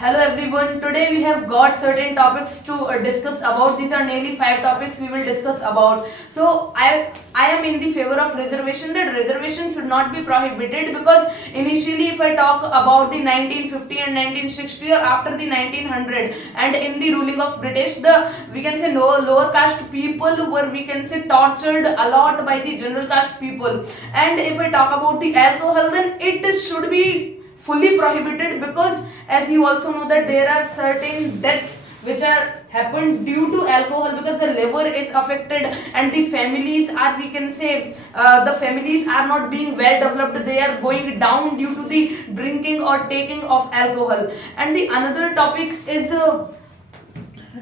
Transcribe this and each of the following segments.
Hello everyone. Today we have got certain topics to discuss about. These are nearly 5 topics we will discuss about. So I am in the favor of reservation, that reservation should not be prohibited, because initially if I talk about the 1950 and 1960 or after the 1900 and in the ruling of British, the we can say lower caste people were, we can say, tortured a lot by the general caste people. And if I talk about the alcohol, then it should be fully prohibited, because as you also know that there are certain deaths which are happened due to alcohol, because the liver is affected and the families are, we can say, the families are not being well developed, they are going down due to the drinking or taking of alcohol. And the another topic is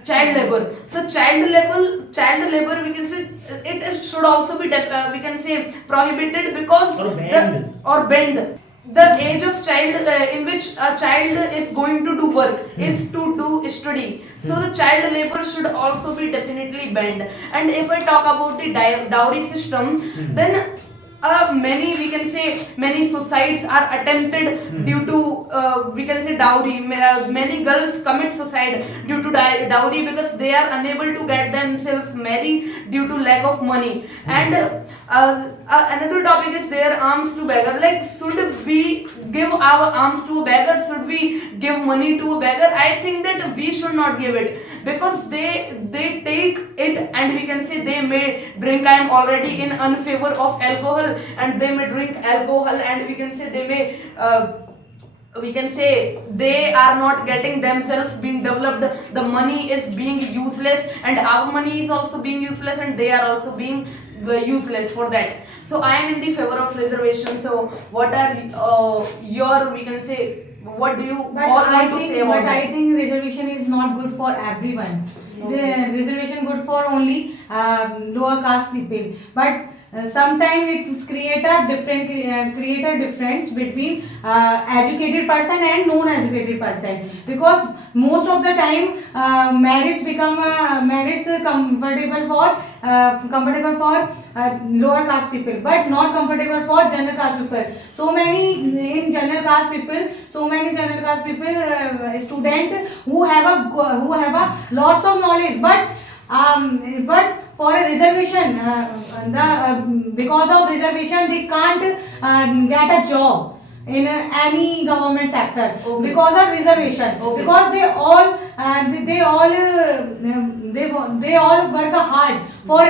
child labor. So child labor, we can say, should also be we can say prohibited, because or banned. The age of child in which a child is going to do work is to do study. So the child labor should also be definitely banned. And if I talk about the dowry system, then many, we can say, many suicides are attempted due to we can say dowry. Many girls commit suicide due to dowry, because they are unable to get themselves married due to lack of money. And another topic is their alms to beggar. Like, should we give our alms to a beggar? Should we give money to a beggar? I think that we should not give it, because they take it and we can say they may drink. I am already in unfavor of alcohol, and they may drink alcohol, and we can say they may we can say they are not getting themselves being developed. The money is being useless, and our money is also being useless, and they are also being useless for that. So I am in the favor of reservation. So what are your, we can say, what do you all want to say about But I think reservation is not good for everyone. No. The reservation good for only lower caste people. But sometimes it create a difference between educated person and non-educated person, because most of the time marriage become comfortable for lower caste people, but not comfortable for general caste people. So many general caste people student who have a lots of knowledge, but for a reservation, because of reservation they can't get a job in any government sector. Okay. Because of reservation. Okay. Because they all work hard for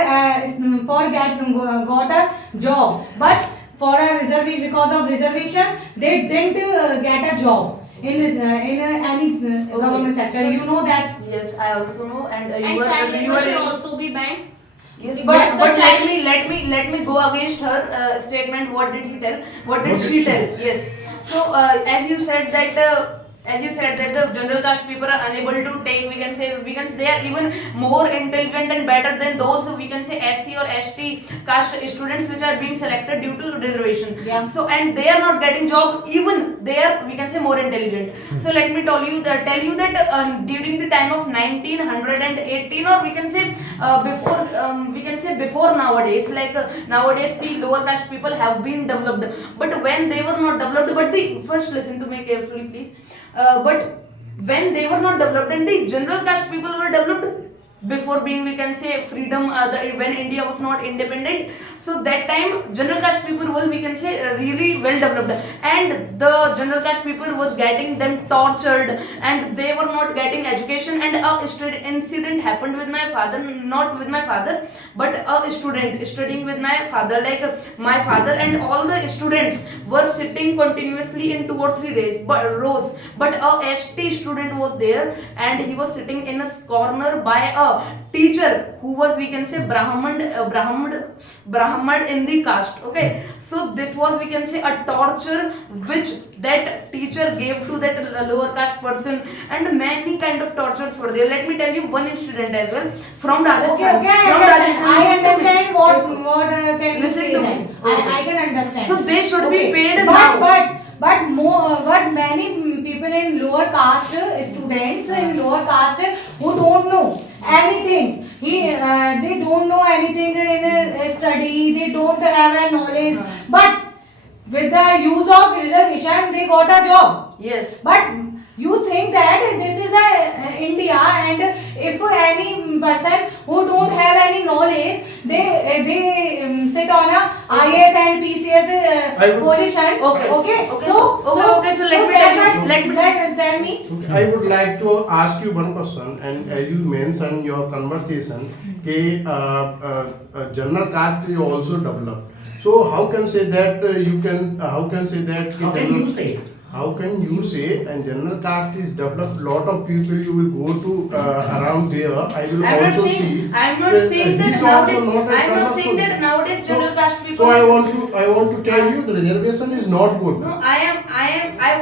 got a job, but for a reservation, because of reservation they didn't get a job in any government sector. So you know that. Yes, I also know. And And child labor should also be banned. Yes, Because but the child- let me go against her statement. What did he tell? What did she tell? Yes. So as you said that the general caste people are unable to take, we can say they are even more intelligent and better than those, we can say, SC or ST caste students which are being selected due to reservation. Yeah. So and they are not getting job, even they are, we can say, more intelligent. So let me tell you that during the time of 1918, or we can say before nowadays, like nowadays the lower caste people have been developed, but when they were not developed, but the first, listen to me carefully please. But when they were not developed and the general caste people were developed before being, we can say, freedom, when India was not independent, so that time general caste people were, we can say, really well developed, and the general caste people were getting them tortured, and they were not getting education. And a incident happened with my father, not with my father, but a student studying with my father, like my father and all the students were sitting continuously in 2 or 3 rows, but a ST student was there, and he was sitting in a corner by a teacher who was, we can say, Brahman in the caste. Okay, so this was, we can say, a torture which that teacher gave to that lower caste person, and many kind of tortures were there. Let me tell you one incident as well from Rajasthan. Okay, I understand what can you say then. I can understand. So they should be paid but, now. But many people in lower caste, students in lower caste who don't know anything. They don't know anything in study. They don't have a knowledge. But with the use of reservation they got a job. Yes. But you think that this is a India, and if any person who don't have any knowledge, they sit on a IAS and PCS I would- position. Okay. So Let me tell me. Okay, I would like to ask you one question, and as you mentioned your conversation, general caste is also developed. So how can say that how can say that? How can you say it? How can you say and general caste is developed? Lot of people you will go to around there. I will also see. I'm not saying that he's also nowadays. not a I'm not kind saying of- that nowadays general caste people. So I want to tell you the reservation is not good. No, I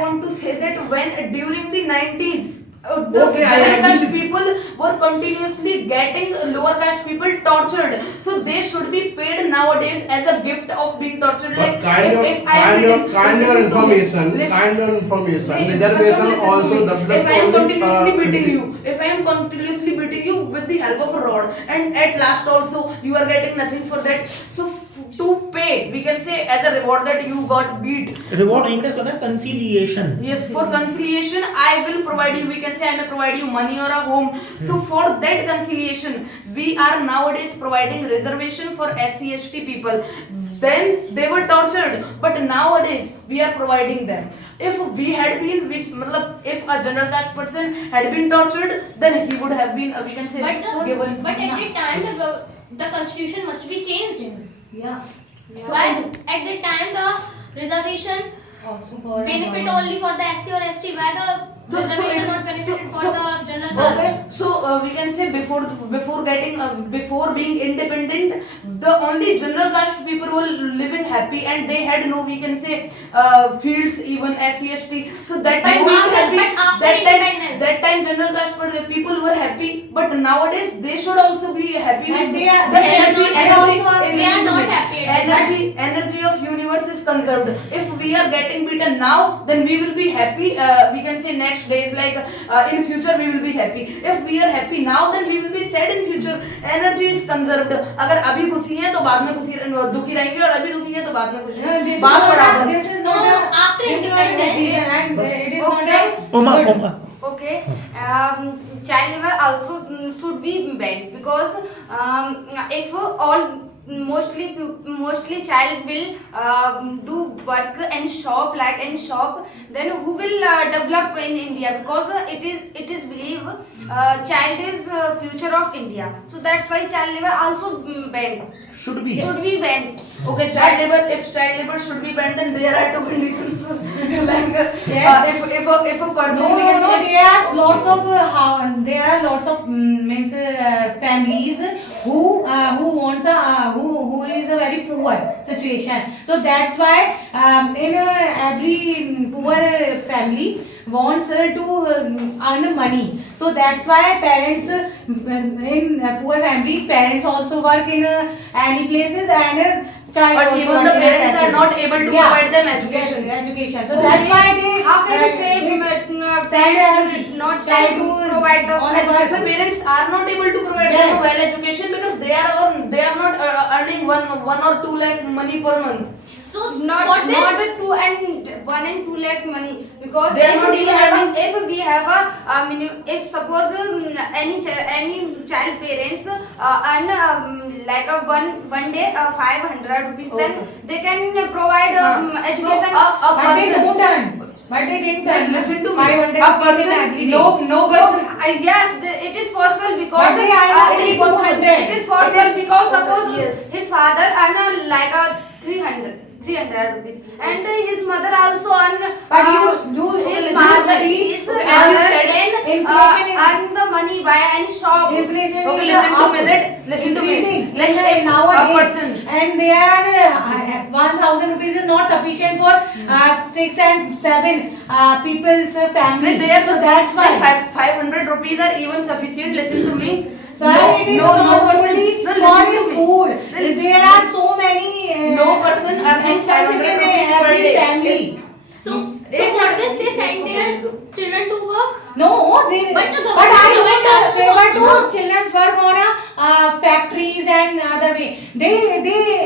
want to say that when during the 90s, the Okay, I general agree. caste people were continuously getting lower caste people tortured. So they should be paid nowadays as a gift of being tortured. But Like kind if I am of listen to me. information, Listen- reservation listen to also me. developed. If I am only, continuously beating critically. you, if I am continuously beating you with the help of a rod, and at last also you are getting nothing for that, so to pay, we can say as a reward that you got beat. Reward English कहते हैं conciliation. Yes, for conciliation, I will provide you. We can say I may provide you money or a home. So for that conciliation, we are nowadays providing reservation for SC/ST people. Then they were tortured, but nowadays we are providing them. If we had been, if a general caste person had been tortured, then he would have been, we can say, given. But at the time the constitution must be changed. Yeah. So at the time the reservation Also for benefit only for the SC or ST, where the reservation not benefited for the general Okay, caste. so we can say before being independent, the only general caste people were living happy, and they had no, we can say, fields, even SC/ST. So that time we were happy. But after independence. That time general caste people were happy, but nowadays they should also be happy. And with they are- the they are energy. not- Energy. they are listen to not me. happy at that Energy of universe is conserved. If we are getting beaten now, then we will be happy. We can say next days, like in future we will be happy. If we are happy now, then we will be sad in future. Energy is conserved. अगर अभी खुशी है तो बाद में दुखी रहेंगे, और अभी दुखी है तो बाद में खुशी This is बात not बराबर। this is No, not a, after this is not a independence- decision, and it is not a Uma, good. Uma. Okay, child labor also should be banned, because if all mostly child will do work and shop, like any shop, then who will develop in India? Because it is believed child is future of India, so that's why child labor also banned, Should be. should be banned. Okay, child labor. If child labor should be banned, then there are two conditions. Like Yes. if a person, No, we no, can no. say, There are lots of there are lots of means families who wants a who is a very poor situation. So that's why in every poor family wants to earn money. So that's why parents in poor family, parents also work in any places, and child but also even work the in a parents are factory. not able to Yeah. provide them education. Yes, education. So that's why they How can you say send not child to to provide the on a bus. The parents are not able to provide Yes. them a well education, because they are not earning 1 or 2 lakh money per month. So Not for this, not 2 and 1 and 2 lakh money, because They are if not we even have having- if we have a if suppose any child parents earn like a one day 500 rupees, then Okay. they can provide education. So, a But they person, don't earn. But they didn't like, earn. listen to me. 500 A rupees person, every day. no person. Yes, it is possible, because But they earn it only is possible. 200. It is possible because Okay, suppose yes. his father earn like a 300 rupees, and his mother also earn. But you his listen mother, to me. his Okay, mother you said can inflation is- earn the money by any shop. Inflation Okay, is listen to up, me. Listen to me. increasing. Like Like if nowadays, a person, and they are 1,000 rupees is not sufficient for 6 and 7 people's family. they are So that's why. 500 rupees are even sufficient. Listen to me. Sir, it is not only No, for listen to me. food. There are so many No person earning expenses 500 in rupees per every day. family. so for this they send their children to work. No, they. But the but I government don't provides favor also, to children's work on a factories and other way. They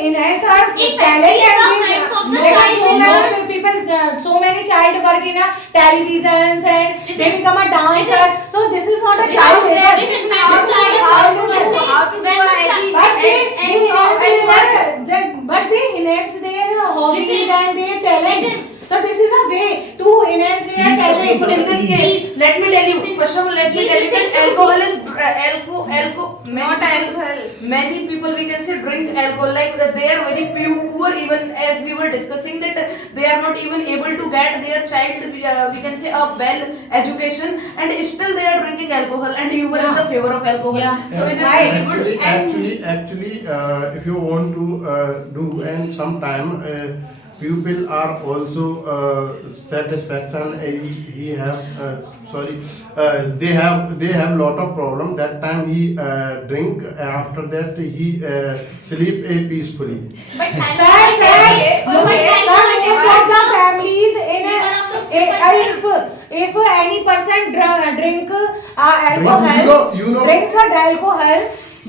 enhance our In talent factories, the hands of and the they child so will many learn. people, so many child work in a televisions and they Listen, become a dancer. listen. So this is not a Listen, child labor. this is This not is not a child child labor. labor. See, How to when do the a child- But they and enhance their hobbies Listen, and their talent. listen. So this is a way to enhance their Please talent. So in this case, let me tell you. First of all, let me Please tell you listen that to alcohol me. is not alcohol. Many people we can say drink alcohol like they are very poor. Even as we were discussing that they are not even able to get their child we can say a well education and still they are drinking alcohol and you were in the favor of alcohol. Yeah. So is it Right. really good? Actually, if you want to do and sometime people are also satisfaction. He have sorry. They have lot of problem. That time he drink. After that he sleep peacefully. But Sir, alcohol is sir, heavy. look But at alcohol is most of the heavy. families in We were of the if any person drink alcohol, You know- drinks alcohol,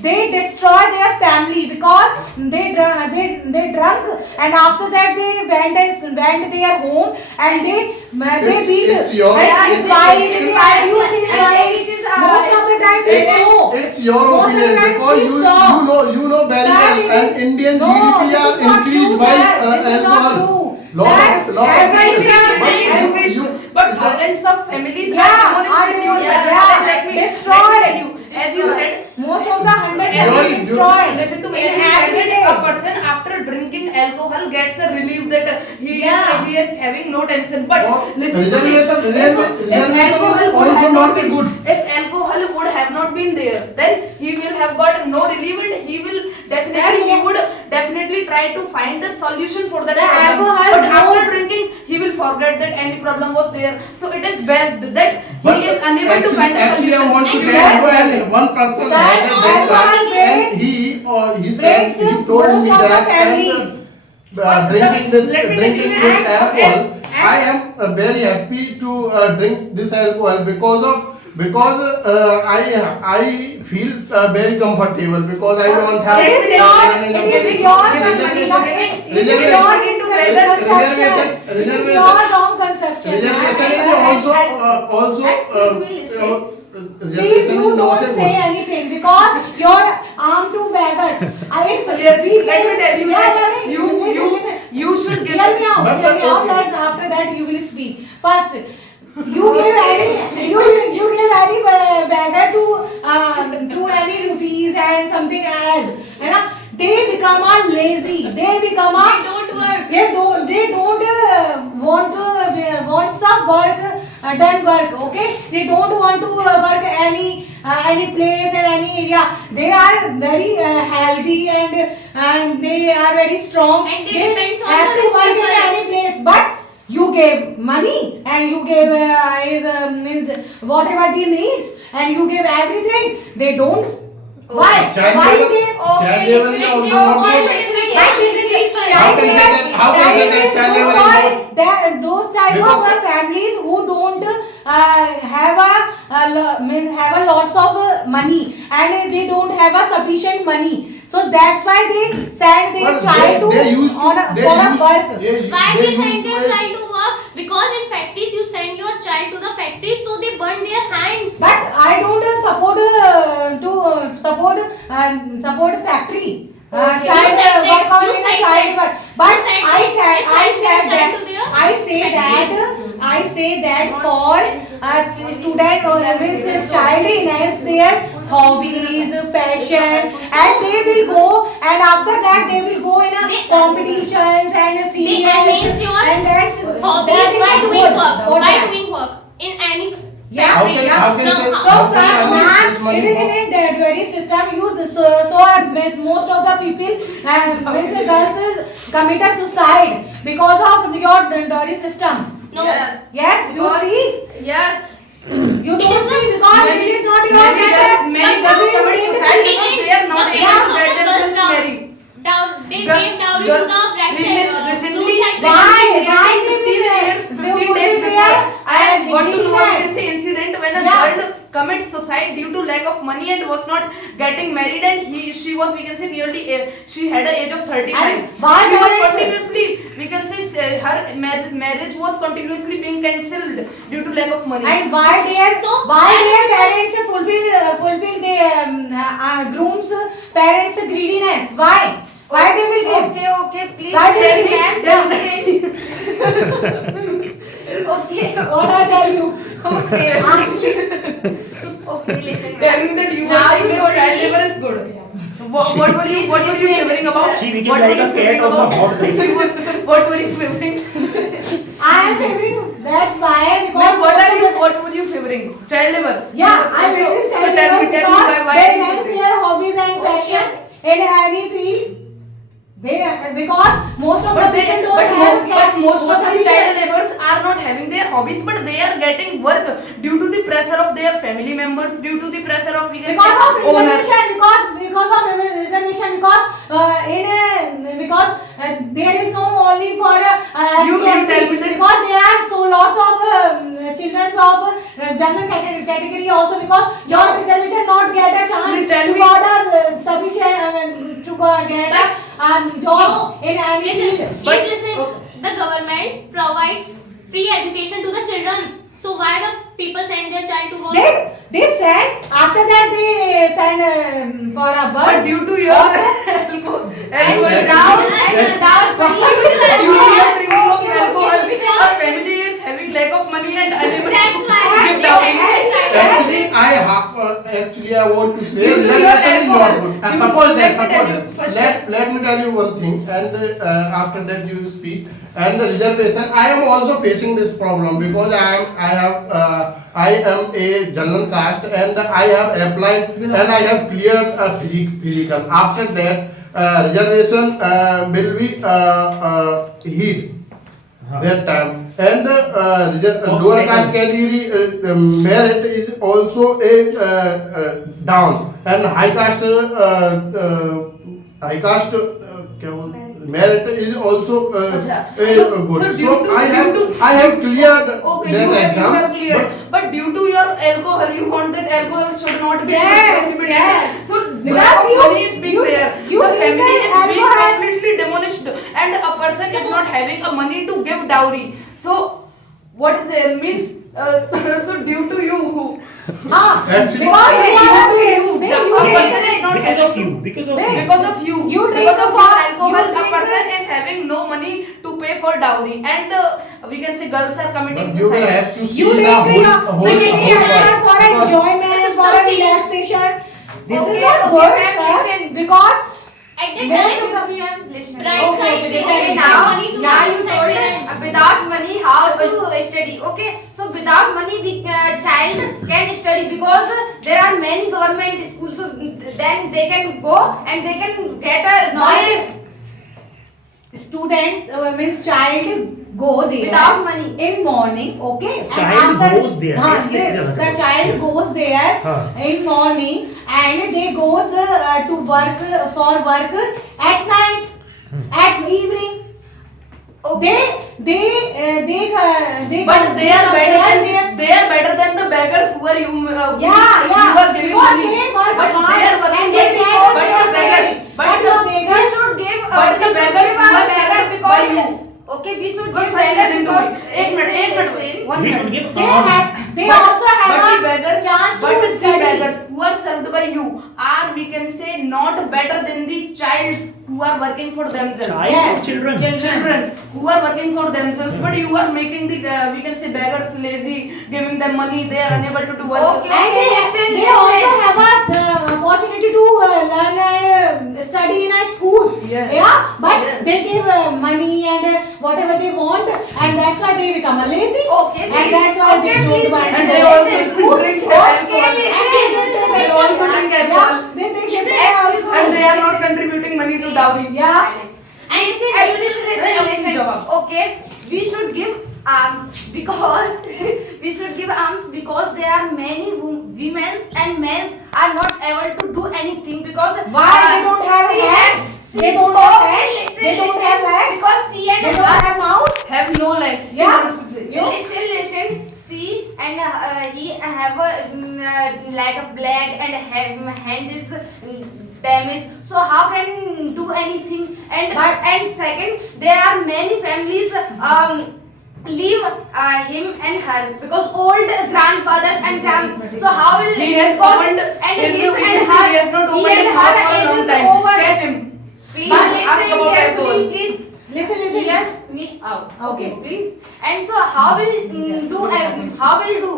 they destroy their family because they drunk and after that they went their home and they beat It's your- and it's- fight, it's- they it's- abuse, they fight. it is, Most of the time they know. It's your Most of the opinion time because we you saw. you know very Sir, well it and is- Indian No, GDP this are is not increased true, by sir. This is not alcohol. true. Lot That- of lot as I of said, But you- but thousands of families Yeah, are demolished I with know you. that. Yeah, Let me destroyed. tell you. As you said, Most of the 100 You're- families you're- destroyed. listen to me. In As you said every that day. a person after drinking alcohol gets a relief that Yeah. he is having no tension. But Well, listen to me. reservation If alcohol is would also have not been- good. If alcohol would have not been there, then he will have got no relief and he would definitely try to find the solution for that The problem. alcohol But after won't- drinking, he will forget that any problem was there. So it is best that But he is unable to actually, find the actually, I solution. want to And tell you, sir, and one person sir, had a alcohol car, breaks- and he said breaks he told most me of the that families. drinking Let me drinking tell you this that- alcohol, I am very happy to drink this alcohol because I feel very comfortable because I don't have It is your wrong conception. Reservation is also Please, reservation you is not don't a say good. anything because you're armed to beggar. Yes, let me tell you that listen. you should give Hear me out. But- Hear me out. okay. After that, you will speak. First, you give any beggar to any rupees and something else. You know, they become a lazy. They become a. They don't work. They don't want some work done work. Okay, they don't want to work any place and any area. They are very healthy and they are very strong. And they They depends on have the to rich work in people. any place, but you gave money and you gave whatever they needs and you gave everything. They don't. Why? Child Why labor- you gave? child labor is They also don't not want good. to expect That every is people. How can say that- how can say that child labor is not- Those type Because- of families who don't have a lots of money and they don't have a sufficient money. So that's why they send their But child they used on a they for a used- work. Why they they used send their to- child to work? Because in factories you send your child to the factories so they burn their hands. But I don't support factory. Okay. Child You said work that- on you in a said child that- work. But you said I that said they send their child to their I say that for student or means child enhance their hobbies, passion, and they will go and after that they will go in a They- competitions and serials enhance your and that's Hobbies that is by good doing work. for By that. doing work in any Yeah, How can- factories. how can No, say- how- So, how sir, can I use ma'am, this money in for- the dairy system, most of the people, means the girls commit a suicide because of your dairy system. No. Yes. Yes, you see, Yes. you It don't is see because it is not your many matter. girls commit suicide because they are not The able parents to of get the girls themselves down. married. They Girl- gave dowry girl- to the bride recently- side. Why? Recently, Why 15 they years, will 15 put days it before, there I and got to know declare. this incident when a Yeah. girl commit suicide due to lack of money and was not getting married, and she was, we can say, nearly she had an age of 35. And why She was parents- continuously, we can say, her marriage was continuously being cancelled due to lack of money. And why their So, parents fulfill the groom's parents' greediness? Why they will give? Okay, please Why tell they me, will ma'am. Okay, What I tell you? okay, Ask me. okay, listen. Tell me that you Now are saying you that child totally- labor is good. What were you favoring about? She became What like were a you cat favoring on the about? hot plate. What were you favoring? I am favoring. That's why because Ma'am, what were you favoring? Child labor. Yeah, I am favoring So child tell labor me because why they are you enhance favoring? their hobbies and Okay. passion in any field. Because most of the But people don't have most of the sufficient- child laborers are not having their hobbies, but they are getting work due to the pressure of their family members, due to the pressure of, we can because say, of owners. reservation, because of reservation, because there is no only for You tell me that- because there are so lots of children of general category also, because your No. reservation not get a chance Please tell to me. got a sufficient to get a job in any Listen, field. please listen. The government provides free education to the children. So why the people send their child to work? They send, after that they send for a But birth. due to your And alcohol, now due to your drinking of alcohol, a family is having lack of money and unable That's why to give they dowry. send their child. Actually, I want to say Due to your reservation is not alcohol. good. You- Suppose let me tell that, you first. let me tell you one thing, and after that you speak. And the reservation, I am also facing this problem because I am a general caste and I have applied and I have cleared a physical. After that, reservation will be hid that time. And lower caste category merit is also a down, and high caste क्या बोलते हैं? merit is also अच्छा. a So good. due So to- I due to- have cleared Okay, that you exam. have cleared. But due to your alcohol, you want that alcohol should not be Yes, prohibited. yes. So Because lack of you- money is being you- there. you The drink family is being alcohol. completely demolished, and a person is not having a money to give dowry. So what is it means? So due to you, Actually- because due you are to okay. you, Then the you a drink person is not Because having of you. Because of Hey. you. because of you, You drink because of for- your alcohol, you a drink- person is having no money to pay for dowry, and we can say girls are committing But you will suicide. have to see You the drink whole for because- enjoyment, This is for a something- relaxation. This is Okay, not okay, good, ma'am, sir. listen. Because At that Yes, time, ma'am. Listen. right Okay, side okay, they okay, have now, money to now you outside told parents. without money how to study. Okay, so without money we child can study because there are many government schools. So then they can go and they can get a knowledge student means child go there without money. in morning, okay? Child goes there. हाँ, Yes, yes, the yes. child goes there हाँ. in morning and they goes to work for work at night, at evening. They But they are better than the beggars who are you. Yeah, You are giving because money. they work But hard they are working and they for get but their the beggars. pay. But But the the We beggars should give But the we should beggars give who a are beggar served because by you. okay we should But give first beggar listen to because me. एक minute, one We minute. should give they alms. they But- also have but a the beggar, chance but to the study. beggars who are served by you are, we can say, not better than the childs who are working for themselves. Child Yeah. or children? Children who are working for themselves, but you are making the we can say beggars lazy, giving them money. They are unable to do work. Okay. And they also have a opportunity to learn and study in a schools. Yeah. But Yeah. they give money and whatever they want, and that's why they become a lazy. Okay, And please. that's why Okay, they please don't want And to they study. also drink alcohol. They also drink alcohol. They also And they are not contributing money to dowry. Yeah. And listen, And you listen, listen. Okay, we should give arms because we should give arms because there are many women and men are not able to do anything because Why they don't have hands? They don't have hands. They don't have legs. because see They and don't have mouth. Have no legs. Yeah. listen, C and he have a like a black and hand is damaged. So how can do anything? And second, there are many families leave him and her because old grandfathers and so how will He has because- opened and his his he and has not he opened and his her mouth for a age long is time. over. Catch him. Please But ask listen about carefully, alcohol. please. Listen. Hear me out. Okay. Please. And so how will how will do?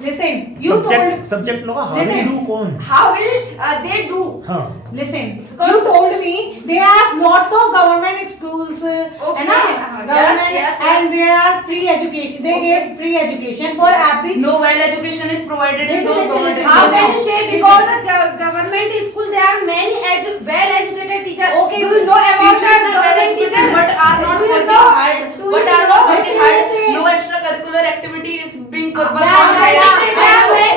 Listen. You told. Subject लोग how Listen. will do कौन? How will they do? हाँ. Listen, Because- you told me there are lots of government schools, Okay. and government, Yes. and there are free education. They gave free education for every. No well education is provided in Listen, those listen, government listen. How schools. can you say because the government school there are many well-educated teachers? Okay. Do you know about Teachers the are well government educated teachers? but are not Do you working know? hard. Do But you are know? not working hard. Listen. No extracurricular activity is being purposed. Yeah, yeah, yeah. There are many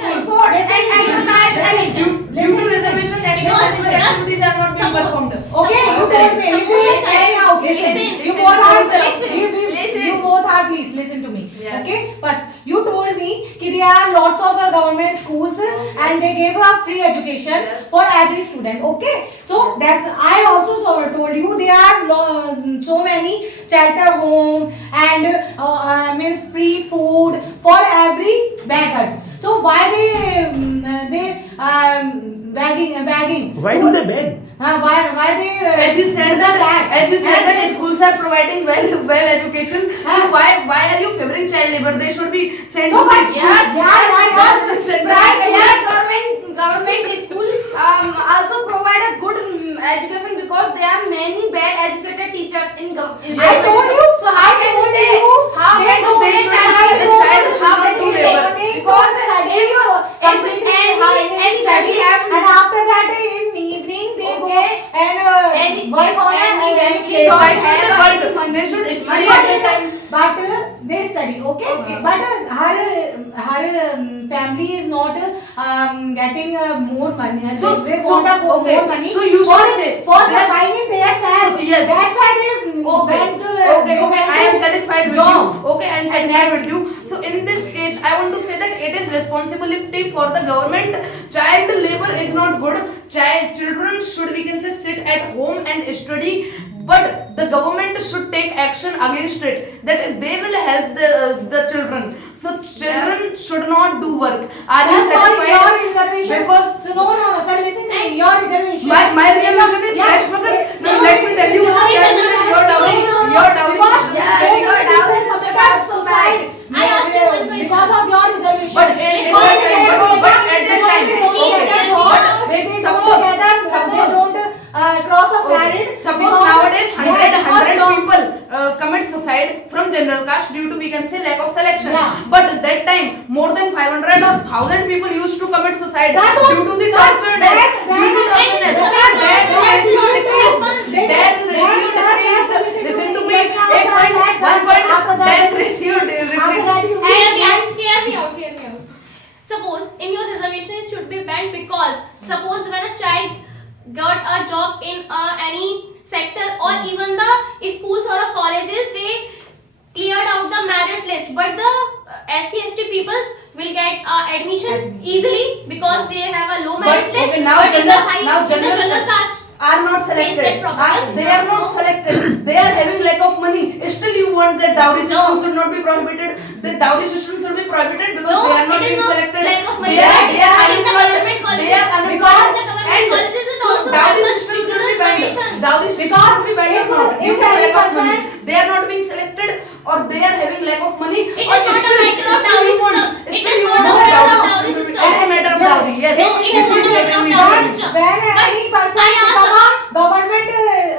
Sports sports and exercise and Due to reservation, extracurricular activities are not being performed. Okay, you told me. Listen, hear me out. Listen. You both are. You both are. Please listen to me. Yes. Okay, but you told me that there are lots of government schools and they gave a free education Yes. for every student. Okay, so that's I also told you there are so many shelter home and means free food for every beggars. So why they begging? Why do they beg? Why they? As you said that schools are providing well education. So why are you favoring child labor? They should be sent So to but the Yes, yes. government school also provide a good education because there are many well educated teachers in government. I told you. So how I can you told say? you. How They can you should- say they should- child? I told Child you. how can you say? Government Because study if completely high any study study have and after that in evening they go Okay. and work on any family place. So why Have should they a work? money. They should study at that time. But they study, okay? But her family is not getting more money. So- they so- want okay. more money. So you for, should say for that- surviving their self. Yes. That's why they Okay. went. Okay. I am satisfied with job. you. Okay, I am satisfied with you. So in this case, I want to say that it is responsibility for the government. Child labor is not good. Children should, we can say, sit at home and study. But the government should take action against it. That they will help the children. So children should not do work. Are you That's for satisfied? your reservation. Because So no, sir, listen to me. Your reservation. my reservation is Yeah. fresh, but now let me tell you your dowry. Yes, your dowry is Suicide. about suicide. I asked you one question. Because of your reservation. But at that time, but at that time, They don't suppose- together, they suppose- don't cross a married. Suppose because- nowadays 100 Yeah, because people commit suicide from general caste due to, we can say, lack of selection. Yeah. But at that time more than 500 or 1000 people used to commit suicide That's what- due to the that- torture that- death. Due to that- torture death. that- Death that- ratio that- decreased. that- Death that- ratio that- decreased. that- Listen to that- me. that- 1 point. after that- Death ratio After decreased. that you Hear me out. Suppose in your reservation it should be banned because suppose when a child got a job in any sector or even the schools or colleges, they cleared out the merit list, but the SC/ST peoples will get admission easily because they have a low merit But, list. okay, now but in the general- high, now in the general- general caste, Are not Face selected. that problem. They are not selected. They are having lack of money. Still, you want that dowry system No. should not be prohibited. The dowry system should be prohibited because No, they are not it is being not selected. lack of money. They are They are in the unemployed. government colleges. They are Because unemployed. the government And colleges is so also dowry have system the should be banned. reservation. Dowry system Because should be banned if- or not. if Due to any lack of money. person- They are not being selected or they are having lack of money. It or is not a still- matter of still dowry you want- system. It still is you not want a the matter of system dowry to be- system. It is a matter of Yeah. dowry. Yes. No, it is not a matter of dowry system. When But any person I asked become a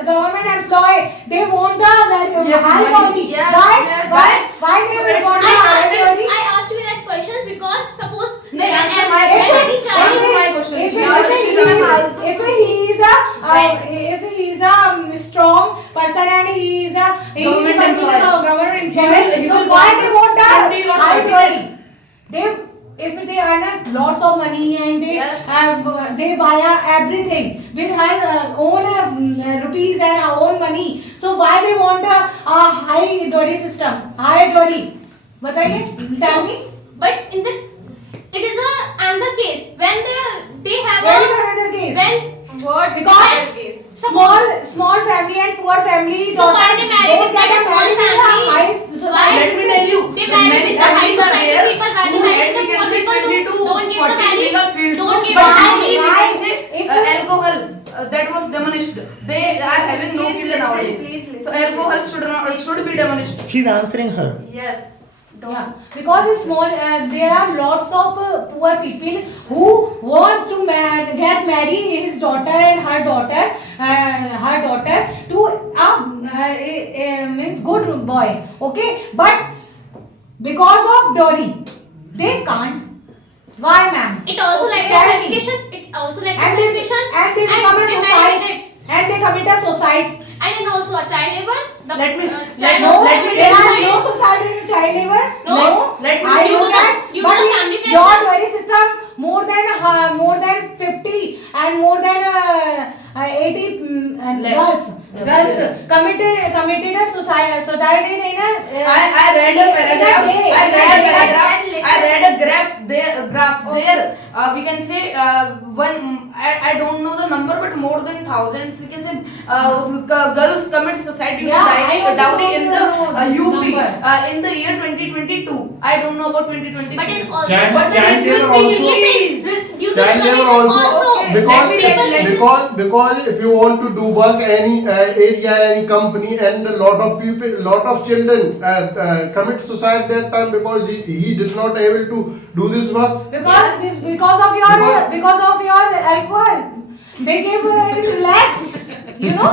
government employee, they want a very Yes, high money. quality. Yes, Why? yes. Why they So will it's want a I high asked quality? you that questions because suppose No, answer my when question. any child Answer my question. If Now she is answering. he is a strong person and he is a Government employee. government He will- he so will why want they want 20 or a high 30 quality? They if they earn lots of money and they Yes. they buy everything with her own rupees and her own money. So why they want a high dowry system, high dowry? बताइए, tell me. But in this, it is a another case when they have Where is another case? when What? Because- Small family and poor family. So why they marry with that small family? Why? Let me tell you, They marry with the high families are society there people. Why they who marry had, with the we poor can say, people? 20 to Don't give the 40 marriage. acre fields. Don't give But the only we Why? can say If- alcohol that was diminished. They are having no Please field listen, nowadays. please listen. So alcohol should be diminished. She's answering her. Yes. Yeah, because there are lots of poor people who wants to get married his daughter and her daughter to means good boy, okay, but because of dowry they can't. Why, ma'am? It also lacks Tell of me. education. It also lacks And of they education. become a they marry with suicide it. and they commit a suicide. And then also a child labor. The Let me- child No, also let me there tell are you no this. suicide in child labor. No, let me I due know to the- that. due to But the family your pressure. dowry system more than 50 and more than 80 girls committed a suicide in a I read a paragraph. day. I read a graph there. We can say I don't know the number, but more than thousands. We can say girls commit suicide due Yeah, to I also dowry don't in know the UP number. in the year 2022. I don't know about 2023. But it also. Child- But child this will labor be also- released. Due to Child labor reservation also, Okay. because Let me tell you. because if you want to do work any area, any company, and a lot of people, lot of children commit suicide that time because he did not able to do this work. because of your alcohol they gave relax, you know,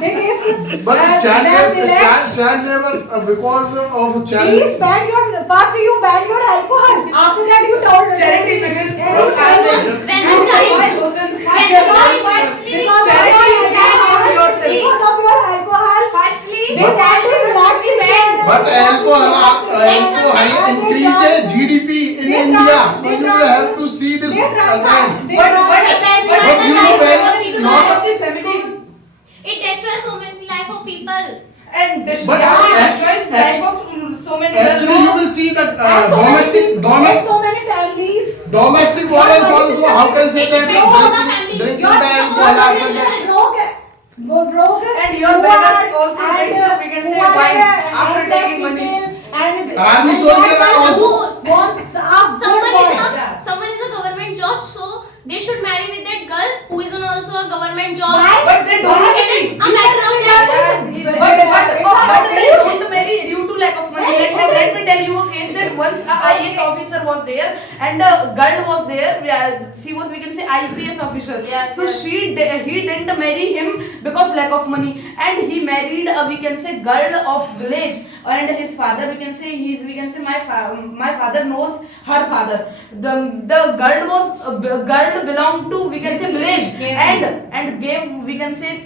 they gave But child them labor, relax. child labor because of child. Please ban your first you ban your alcohol, after that you told Charity begins Yeah, from yeah, ourselves. yeah. When You the child- have chosen when the charity. child- because Charity begins from yourself. of your alcohol Firstly, they stand to relaxation. But alcohol increased the GDP in They India, try- so they you try- will have to see this they try- again. they But try- but It destroys but the you know life when of it's people. not- of the family It destroys so many life of people. and But destroys life of so many Actually, you will see that And so many- domestic and so many families. domestic violence also. How can say that Depends on the family. drinking Your the your alcohol after family that. broke And your brothers also drink the, we can say, wine after taking money. Army soldier are also. Someone is a government job, so they should marry with that girl who is also a government job. Why? But they don't It marry. is a matter of their But they don't marry due to lack of money. Let me tell you a case that once a IAS officer was there and a girl was there. She was, we can say, IPS officer. Yes, So yes. he didn't marry him because lack of money, and he married a, we can say, girl of village. And his father, we can say, my father knows her father. The girl belonged to, we can say, village, and gave, we can say,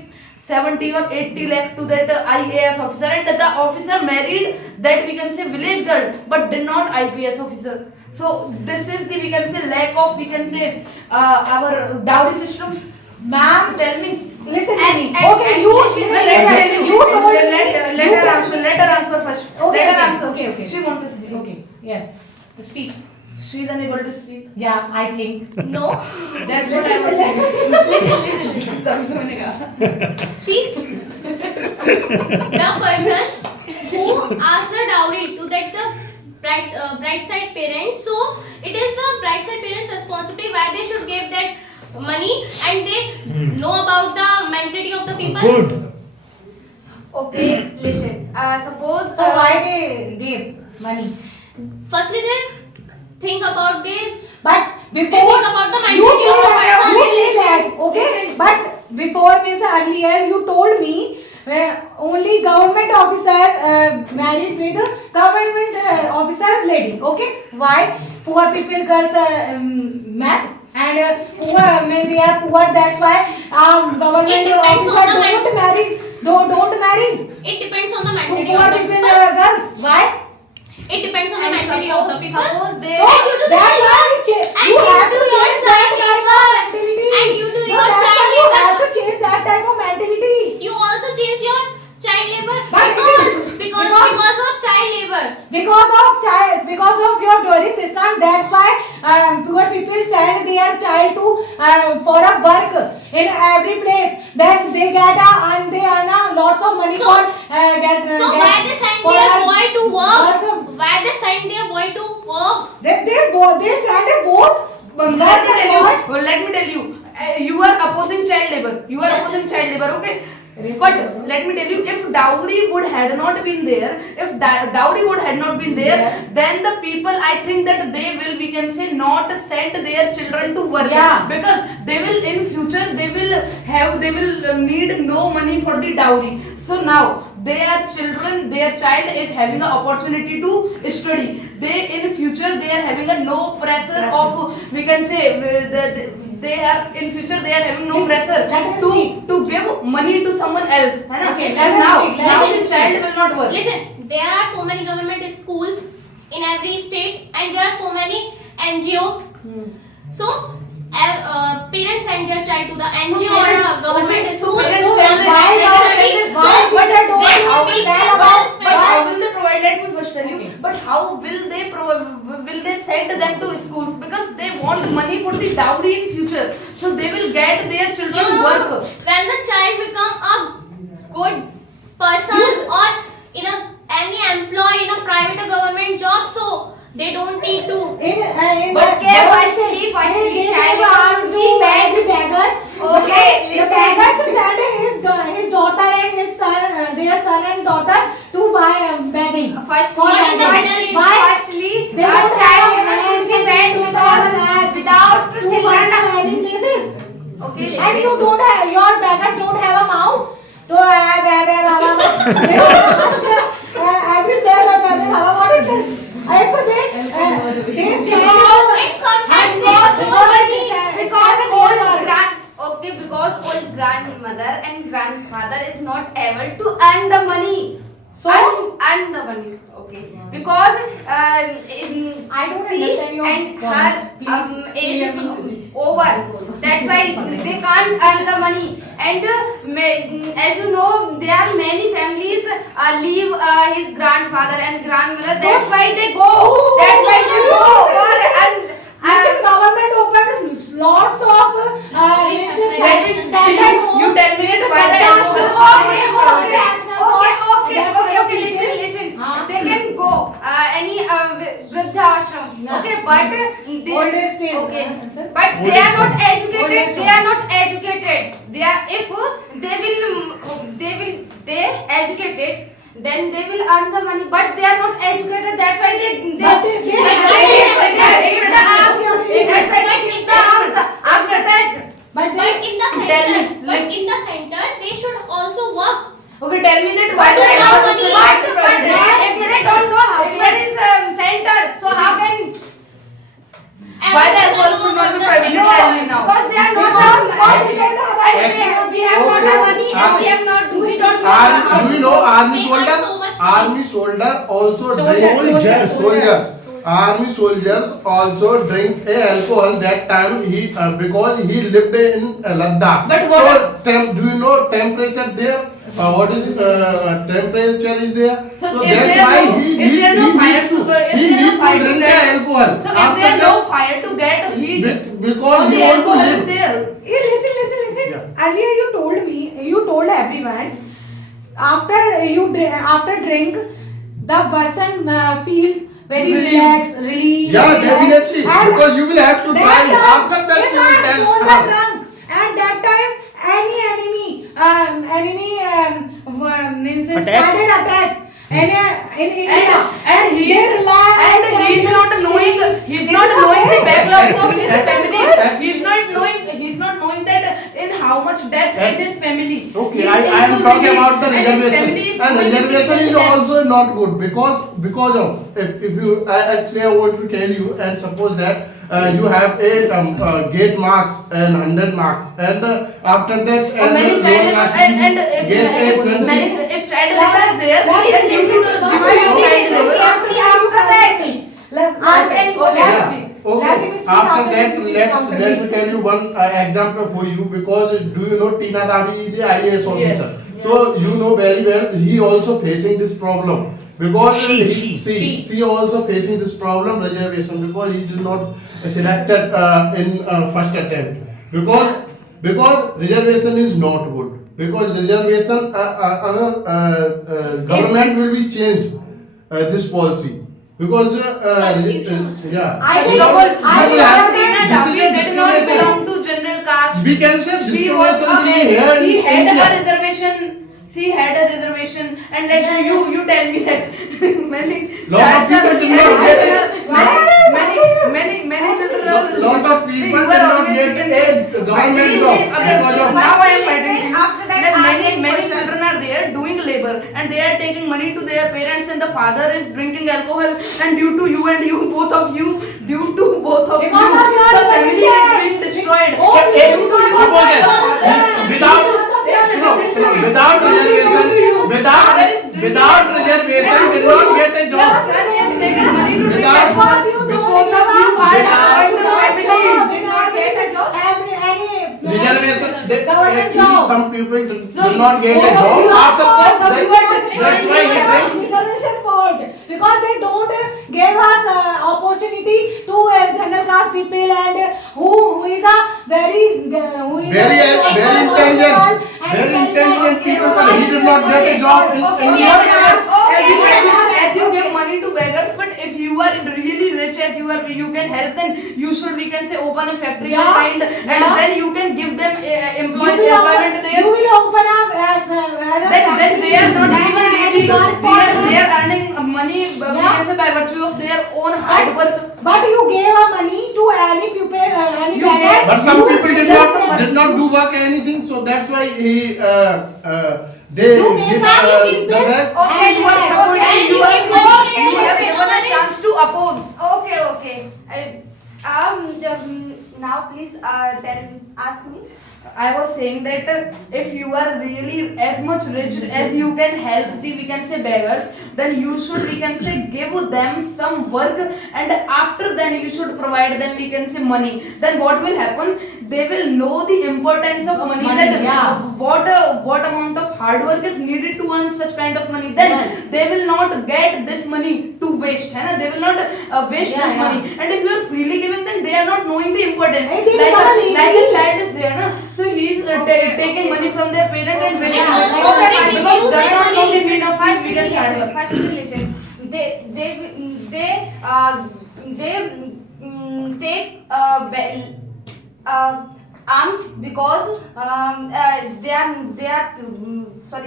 70 or 80 lakh to that IAS officer, and the officer married that, we can say, village girl, but did not IPS officer. So this is the, we can say, lack of, we can say, our dowry system. Ma'am, Tell me. listen to And- me. and- Okay, and you listen, you told me. Let her answer. Let her answer first. Okay, Let her okay, answer. okay, okay. She want to speak. Okay, yes. Speak. She is unable to speak. Yeah, I think. No. That's what I was saying. Listen. तभी तो मैंने कहा. See, the person who asks the dowry to that the bride side parents, so it is the bride side parents' responsibility why they should give that money, and they know about the mentality of the people. Good. Okay, listen. Suppose. So why they gave money? Firstly, they think about But they before think about the you mentality of the say that, person. you say that, okay? But before means earlier you told me only government officer married with government officer lady. Okay? Why? Poor people girls married. And poor men they are poor. That's why government It depends officer on the don't marry. Don't marry It depends on the to mentality poor of the people people. girls. Why? It depends on the And mentality of the people. suppose they. So And due to the that's why and you due have to to your change child that type labor. of mentality. And due to No, your that's child why you labor. have to change that type of mentality. You also change your child child labor? But it is- Because of child labor. Because of your dowry system, that's why poor people send their child to for a work in every place. Then they get and they earn lots of money So- for So why they send for their her- boy to work? also- Why they send their boy to work? they send both. Let girls me and tell boys. you. Let me tell you. You are opposing child labor. You are Yes, opposing yes. child labor. Okay. But let me tell you, if dowry would had not been there, if dowry would had not been there, Yeah. then the people, I think that they will, we can say, not send their children to work. Yeah. Because they will in future they will need no money for the dowry. So now their child is having an opportunity to study. They in future they are having a no pressure of, we can say, they are in future they are having no pressure Let us speak. to give money to someone else, है ना? Okay, And let us now speak, let now us the speak. child will not work. Listen, there are so many government schools in every state, and there are so many NGO. So parents send their child to the NGO or a government okay, so school. parents So send their- why why study? send So their- why teacher don't they how will will be tell able- about- But how but- will they provide? Let me first tell you. But how will they will they send them to schools? Because they want money for the dowry in future. So they will get their You children know, work. when the child become a good person or in any employee in a private or government job, so they don't need to. In But the- firstly, they child are labor should be banned. the beggars. Okay, The listen. beggars send his daughter and his son, their son and daughter to buy begging. Firstly, What in the begging. middle is- Why? firstly, They don't child have labor should be hands banned to because have without to buy children. wedding places. Okay, And you listen. don't have, your beggars don't have a mouth. So they don't ask every place what is this? I forget. Because it's sometimes they have no money. Because old grandmother and grandfather is not able to earn the money. So? earn the money. Okay. Because I don't understand your and point. her Please age clear is me. over. That's why they can't earn the money. And as you know, there are many families leave his grandfather and grandmother. That's why they go. That's why they go. And government opens lots of You tell me that why the Okay, listen. They can go any Vridha ashram. Yeah. Okay, but they Old age stage. okay, Sir? but they are not Old age educated. They stage. are not educated. They are if they educated. Then they will earn the money, but they are not educated. That's why they But give the arms. That's why they give the arms. After that, But But in the Tell me, center, they should also work. Okay, tell me that why But they they are not don't so money. but if they don't know how where is center, so how can Why the alcohol should not be prohibited? Tell me now. because they are not educated and we have not the money and we have not we don't know how. Do you know army They earn soldier? so much money. Army soldier also Soldiers, drink soldiers. Army soldiers also drink alcohol that time he because he lived in Ladakh. But what- So, do you know temperature there? What is temperature is there? So is that's there why no- he is there no fire needs to to- is he there no needs to fire to drink get- alcohol. So is After there no that, fire to get heat? because Or he the want to alcohol is live. there? listen. Yeah. Earlier you told everyone, after drink, the person feels very relaxed, relieved. Yeah, relaxed. definitely. And Because you will have to try. After that, if you will I am tell. on the drunk, and that time any enemy means Attacks. started attack. And in India, And he they relax and he's and not just knowing sleep. he's not knowing the backlogs of his Actually- family. He's not knowing that in how much debt is his family. Okay, He's I am also talking really- about the and his family reservation. is And going to reservation be is debt. also not good because of if you actually I want to tell you and suppose that you have a gate marks and 100 marks and after that Many child labor and if child labor is there, then you do child labor. After that, ask any question. Yeah. Okay. After that, let me tell you one example for you because do you know Tina Davi is a IAS officer. Yes. So you know very well he also facing this problem because she also facing this problem reservation because he did not selected in first attempt because reservation is not good because reservation government will be changed this policy because yeah. I First of all, I Did not discrimination. belong to general caste. We can say She was discrimination will be here in she had India. a reservation. She had a reservation, and let you tell me that many Lot of people did not get it. many children are. Lot of people You did are not always get within a government job because of now I am fighting to you. After that, That ask many a question. children are there doing labor and they are taking money to their parents and the father is drinking alcohol and due to you and you both of you due to both of Because you of your the family is reservation. being destroyed. Oh, Due to suppose your that- without reservation did not get a Your job. son has taken money to drink Without- alcohol. So both of you are destroying the family. Did not get a job. Reservation, Government actually job. some people So will not get a both of job you after both of you are that's why he drank. Reservation board because they don't give us opportunity to general caste people and who is a very Very intelligent people, but he did not get a job in India. As you give money to beggars, but if you are really rich, as you are, you can help. Then you should, we can say, open a factory of kind, and then you can give them employment there. You will open up as Then they are not even really. They are earning money. We can say by virtue of their own hard work. But you gave a money to any pupil, any You beggar. gave- But some You people did not do work anything, so that's why they You give make the work. Okay, you are supporting. You have given a chance to oppose. Okay. Now please ask me. I was saying that if you are really as much rich as you can help the, we can say, beggars, then you should, we can say, give them some work, and after then you should provide them, we can say, money. Then what will happen? They will know the importance of money, Money, that yeah. what amount of hard work is needed to earn such kind of money. Then Yes. they will not get this money to waste. They will not waste Yeah, this yeah. money. And if you are freely giving, then they are not knowing the importance. Hey, they Like become a lazy. child is there, na? So he is taking money from their parent and wasting Yeah, it. also they Because misuse they their are not money. giving enough First we can say hard work. relation. They take arms because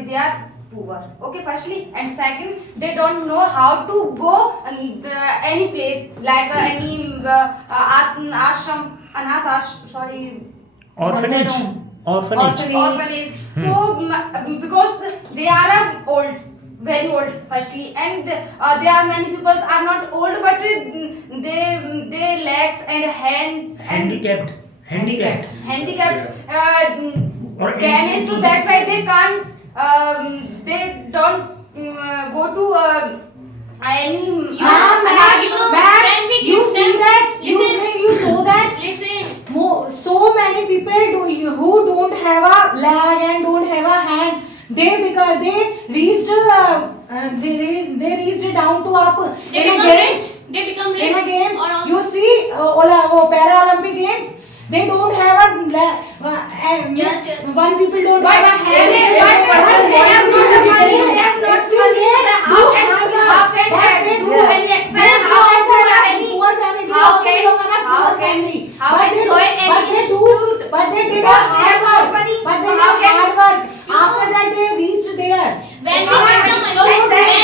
they are poor. Okay, firstly, and second, they don't know how to go any place like any ashram, anath ashram, sorry. Orphanage. Orphanage. So because they are old, very old firstly, and there are many people are not old, but they legs and hands and Handicapped. handicapped Or damaged, so that's why they can't they don't go to any You know, when we you give see them- that listen. you know that Listen. so many people who don't have a leg and don't have a hand, because they reached they reached down to up They in a become games. rich. They become rich. In a games, Or also- you see Paralympic games, they don't have a leg. Yes, yes. One people don't But have a hand. they have not money, they have not money, so how can they do any exercise? How can do any? How can join any institute? But they did Because a they have hard not work. money, But so they how did can- hard work. You After know- that they reached there. When we How give can- the money, so when second-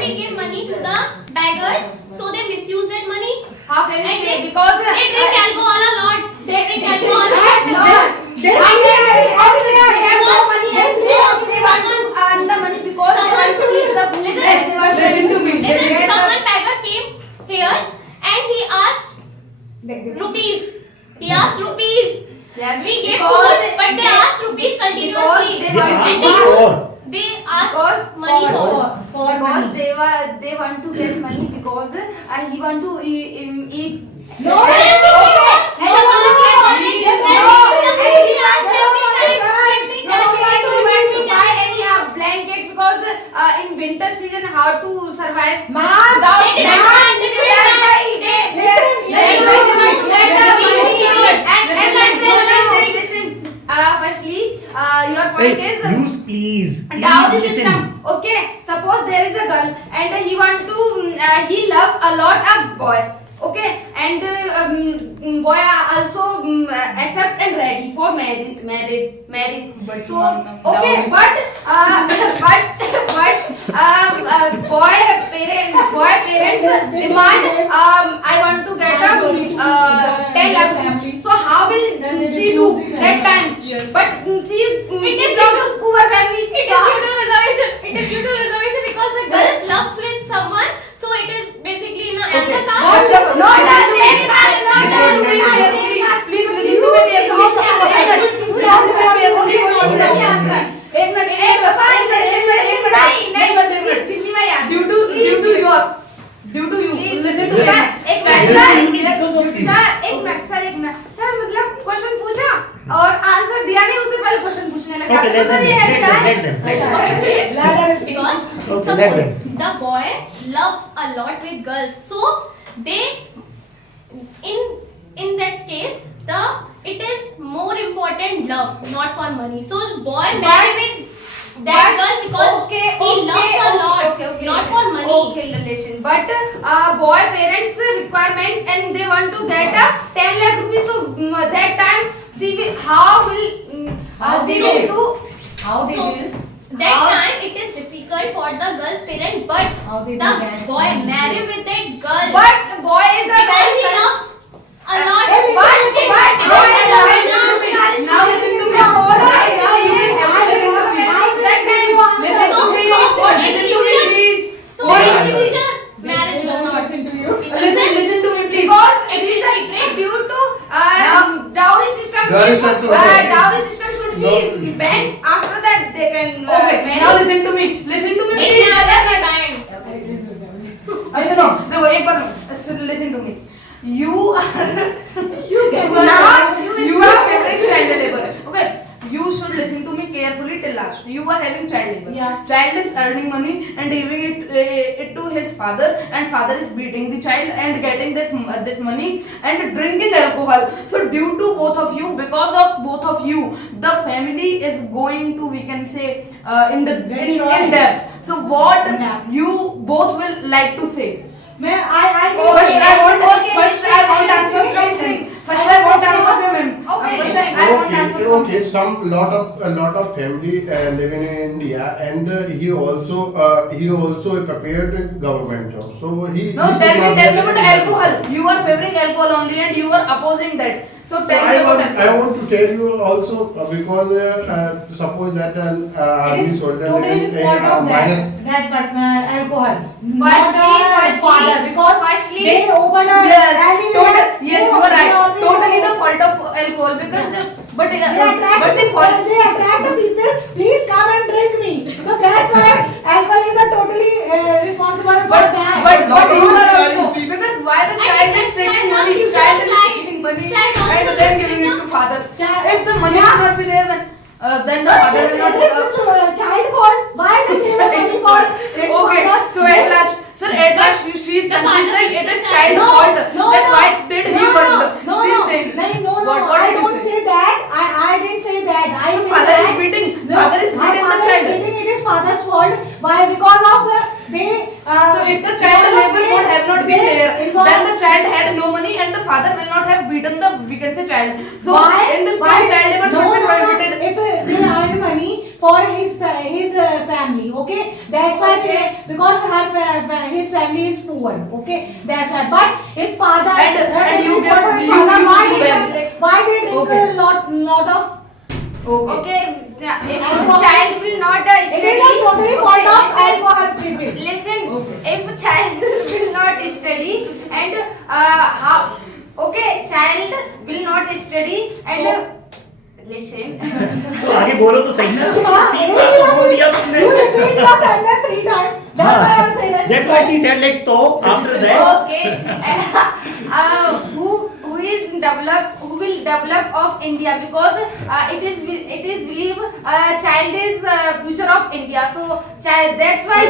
we give money to the beggars, so they misuse that money. How can you And say? they- Because They drink alcohol a lot. They drink alcohol a And lot. they have no money and they want to earn the money because they want to eat the food. Listen to me. Listen, someone beggar came here and he asked rupees. He asked rupees. Yes, We gave because food, but they asked rupees continuously. Because They And asked they for. used- They asked money for. because they want to get money because he want to eat. No. When we give them, No. and we give them, and he asked every time, in winter season how to survive Ma'am, without They didn't that. plan, they didn't plan. Listen. Firstly, your point Hey, is use please. dowry Please listen. system. Okay, suppose there is a girl and he want to he love a lot a boy. Okay, and boy also accept and ready for marriage. But So not okay, dowry. but boy parents demand I want to get a 10 lakh rupees. So how will she do that time? But she is from poor family. It is due to reservation. It is due to reservation because the girls loves with someone, so it is basically in another caste. No, that's same caste, not the same caste. Please listen to me carefully. एक minute please give me my answer. Due to you, Please, listen to sir, me. एक minute sir मतलब question पूछा और answer दिया नहीं, उससे पहले question पूछने लगा Okay, let तो सर them. ये है Let क्या them. है? Let them. Let them. Because Okay, let suppose them. the boy loves a lot with girls, so they in that case it is more important love, not for money. So boy marry with that girl because he loves a lot, not for money. Okay, listen. But boy parents requirement and they want to get a 10 lakh rupees. So that time she will how will she will do? How they So will? that How- time it is difficult for the girl's parent, but How they the do that? boy marry with that girl. But boy is a because he very loves a lot. But boy is a very Now listen to me. Now you will have to listen to me. That time Listen to me. So what Listen in to me, future? please. So what in future? Marriage will not. Listen to you. Listen to me, please. because it is a due to dowry system. Dowry system. Dowry system should be banned. After that they can Okay, marry. now listen to me. Listen to me, It please. never be banned. No, एक बार listen to me. You are favoring child labor. Okay, you should listen to me carefully till last. You are having child labor. Yeah. Child is earning money and giving it to his father, and father is beating the child and getting this money and drinking alcohol. So due to both of you, because of both of you, the family is going to, we can say, in depth. So what Yeah. you both will like to say? Okay, First I want answer from him. First I want answer from him. Okay, First I want answer from Okay, him. a lot of family living in India, and he also prepared a government job. So he. No, he tell me did not about get any- alcohol. You are favoring alcohol only and you are opposing that. So So tell me about I alcohol. want to tell you also because suppose that army soldier Totally is fault of minus. that person alcohol. Firstly, father, because firstly- they open a Yes, yes, you are right. Totally the fault of alcohol because but the fault. They attract the people. Please come and drink me. So that's why alcohol is a totally responsible for that. But you are I also see. because why the I child think is that's taking why money, the child is future taking money child also and then should giving it become- to father. Child- If the money will not be there, then the father will not. It is child fault. Why they give money for its Okay, father? so at last, sir, at last she is The convinced father that feels it is the child child. fault. No, Then no. why did he work? No, She is no. saying. No, What I did you don't say? say that. I didn't say that. I So say father is that- beating. No, Father is my beating the father is child. beating, it is father's fault. Why? Because of they. So if the child labor would have not been they there, involve- then the child had no money and the father will not have beaten the, we can say, child. So Why? in this Why? case, child labor should be prohibited. If they earn money for his family, okay, that's why because his family is poor, okay, that's why. But his father And you for give- his you- father, you why do they well. why they drink Okay. a lot of. Okay, if Alcohol. child will not It is study, a totally okay, fault of listen, alcohol people. listen. Okay. If child will not study and how? Okay, child will not study and listen. तो आगे बोलो तो सही ना. 3 बार तो बोल दिया तुमने. You repeat the sentence 3 times. That's why I'm saying that. That's why she said let's talk after that. Okay, who is develop who will develop of India, because it is believed child is future of India. So that's why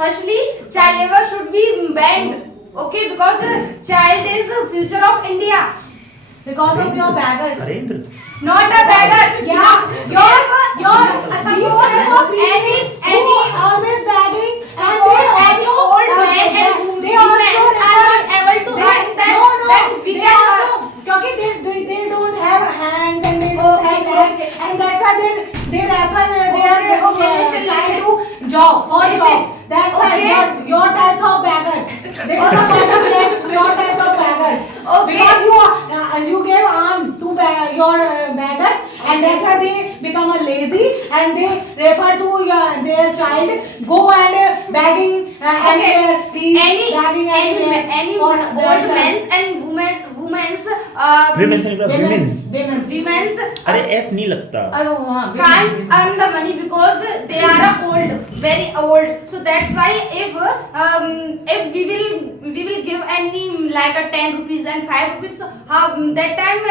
firstly child labor should be banned. Okay, because child is the future of India. Because of your beggars. Harendra Not a beggar. Yeah, Your these any always begging and any old man and they women also are not able to earn that. That we they can. also because they don't have hands and they don't Okay, have legs, okay. and that's why they refer their Okay, listen, child to job for Listen. job. That's why Okay. your types of beggars. They become part of your types of beggars. Okay. Because you gave arm to your beggars, and that's why they become a lazy and they refer to their child go and begging anywhere, please, begging anywhere any for old their child. men and women's women से निकला women women's अरे S नहीं लगता can't earn the money because they are old, very old. So that's why if we will give any like a 10 rupees and 5 rupees, so that time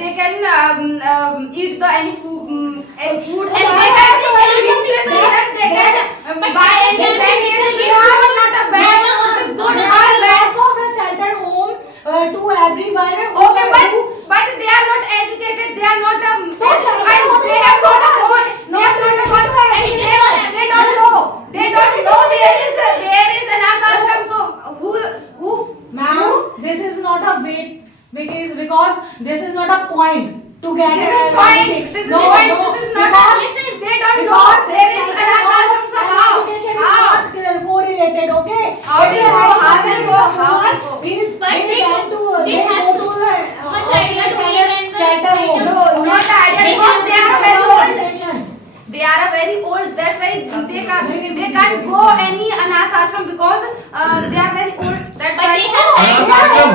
they can eat the any food and they can buy and send it. This is not a bad. This is good. There are lots of the sheltered home to everyone. Okay, but they are not educated. They are not So sheltered home they is have not a not phone. They have not a phone. And they don't know. They don't know where is an ashram. So who? Ma'am, this is not a way because this is not a point to get This is point. This is point. This is not. Listen, they don't know. There is an ashram. So how? Education is not correlated, okay? How will go? How will go? How will go? But they have so much idea to live in the shelter home. freedom. No, not idea They because they are very no old. education. They are very old. That's why they can't go any anath ashram because they are very old. That's But why. they have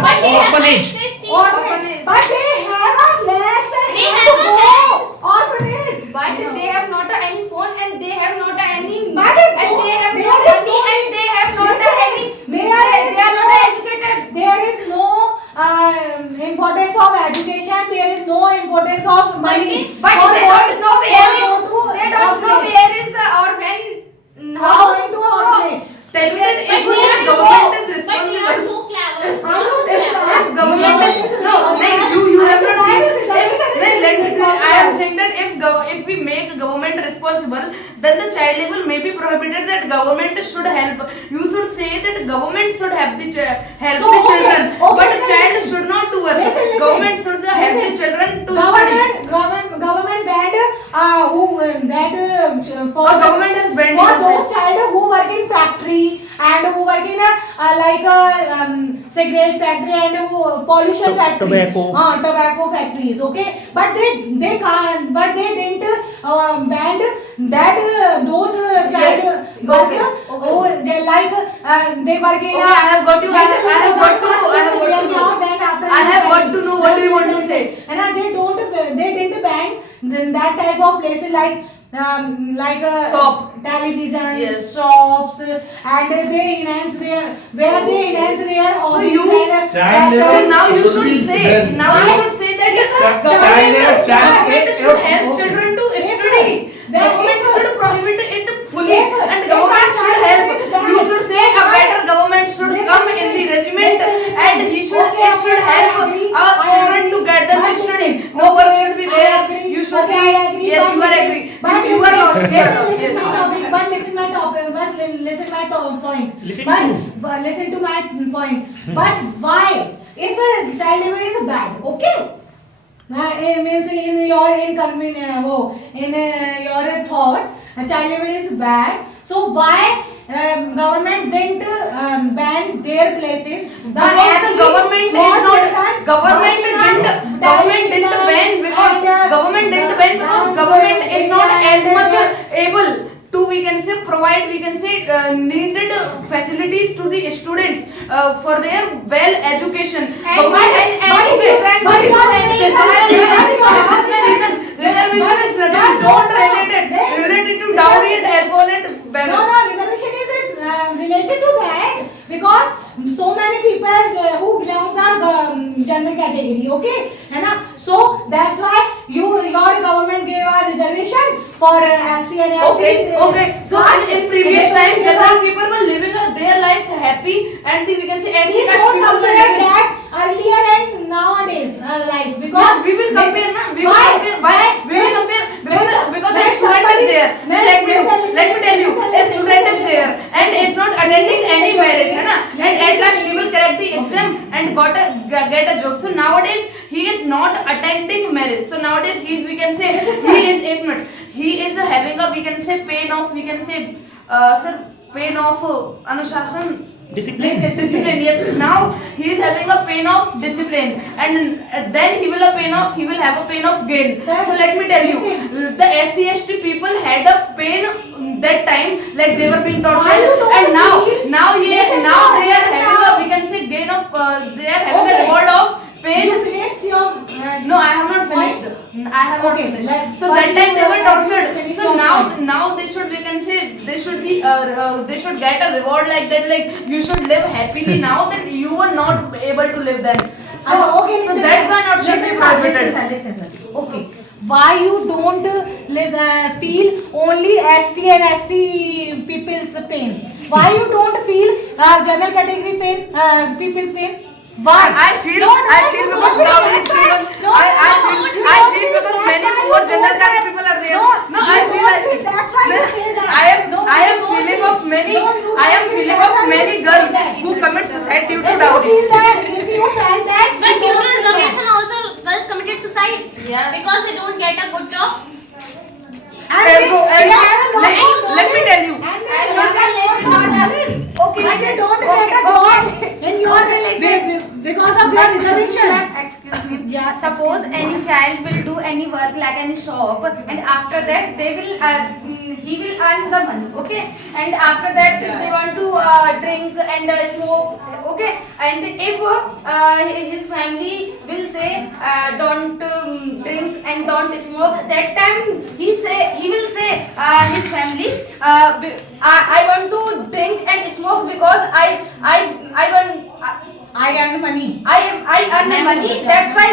but they have Orphanage. access to Orphanage. But they have a legs and They have have to a go. hands. Orphanage. But they have not any phone and they have not any But and they have no money and they have not any. They are not educated. There is no importance of education. There is no importance of money. But For they go- don't know where is. for go to They don't know orphanage. where is or when. How going to orphanage? Tell me that But if they are government is but they are responsible. so clever. They I are so know, if clever. If government is no, like you have not seen. Then let me. I am saying that if we make government responsible, then the child labor may be prohibited. That government should help. You should say that government should help the help So, the okay, children, okay, but listen. child should not do work. Listen. Government should help the Listen. children to study. Government banned who that for Or government has banned for it as those well. child who work in factory and who work in like a cigarette factory and pollution factory, tobacco factories. Okay, but they can't. But they didn't ban that those child work who they like they work in. Okay, I have got you. I have got to know. I have got to know what do you want to say. And they didn't ban that type of places like Shop. televisions, Yes. shops, and they enhance their hobbies you- and Child So labor now you should should be say. banned. Now you should say that government should help children to study. Government should prohibit it fully, and government should help. You should say a better government should come in the regiment, and it should help our children to get them study. No work should be there. You should be. Yes, you are agree. You are lost. Listen my topic. Listen my point. Listen to my point. But why? If a child labor is bad, okay? It means in your your thought, a child labor is bad. So why government didn't ban their places? Because the government is not government didn't ban because government is not as much able to provide needed facilities to the students for their well education. Reservation is nothing don't related to dowry and alcohol and beggar. No, reservation is related to that because so many people who belongs are general category, okay? है ना? So that's why your government gave a reservation for SC and ST. Okay. So in previous time, general people were living their lives happy, and we can say SC Please caste don't people were compare living. that earlier and nowadays life, because Yeah, we will compare, na? We will Why? compare. Why? We will compare because the when student is somebody- there. when- Let me tell you, a student is there and is not attending any marriage, है ना? And at last he will crack the exam and get a job. So nowadays he is not attending marriage. So nowadays we can say he is 8 minutes. He is having a, we can say, pain of, we can say, pain of Anushasan. Discipline. Discipline, yes. Now he is having a pain of discipline, and then he will have a pain of gain. Sir, So let me tell you, listen. the SC/ST people had a pain that time, like they were being Why tortured, you don't and now believe? now Listen, now sir, they are listen having now. a, we can say, gain of they are having a Okay. reward of pain. You finished your No, I have not finished. I have not Okay, finished. let- So first that time you they were have to tortured. finish So your now point. they should, we can say, they should be they should get a reward like that. Like you should live happily now that you were not able to live then. So, okay, so listen, that's why not should be listen, sir, prohibited. listen, sir. Okay. Why you don't feel only ST and SC people's pain? Why you don't feel general category pain, people's pain? Why? I feel because now these people. I feel because many poor general caste people are there. No, I feel. That's why you say that. I am feeling of many. I am feeling of many girls who commit suicide due to If you dowry. feel that, if you felt that, But you due to don't feel that. reservation also girls committed suicide. Yes. Because they don't get a good job. And Ergo, they have a lot let- of let me tell you. And And they have a lot of knowledge. Okay, But they listen. don't Okay, get a job in your because of your reservation. Excuse me. Yeah, Suppose any child will do any work like any shop, and after that they will he will earn the money. Okay, and after that they want to drink and smoke. Okay, and if his family will say don't drink and don't smoke, that time he will say his family I want to drink and smoke because I want. I earn money. I earn the money. That's why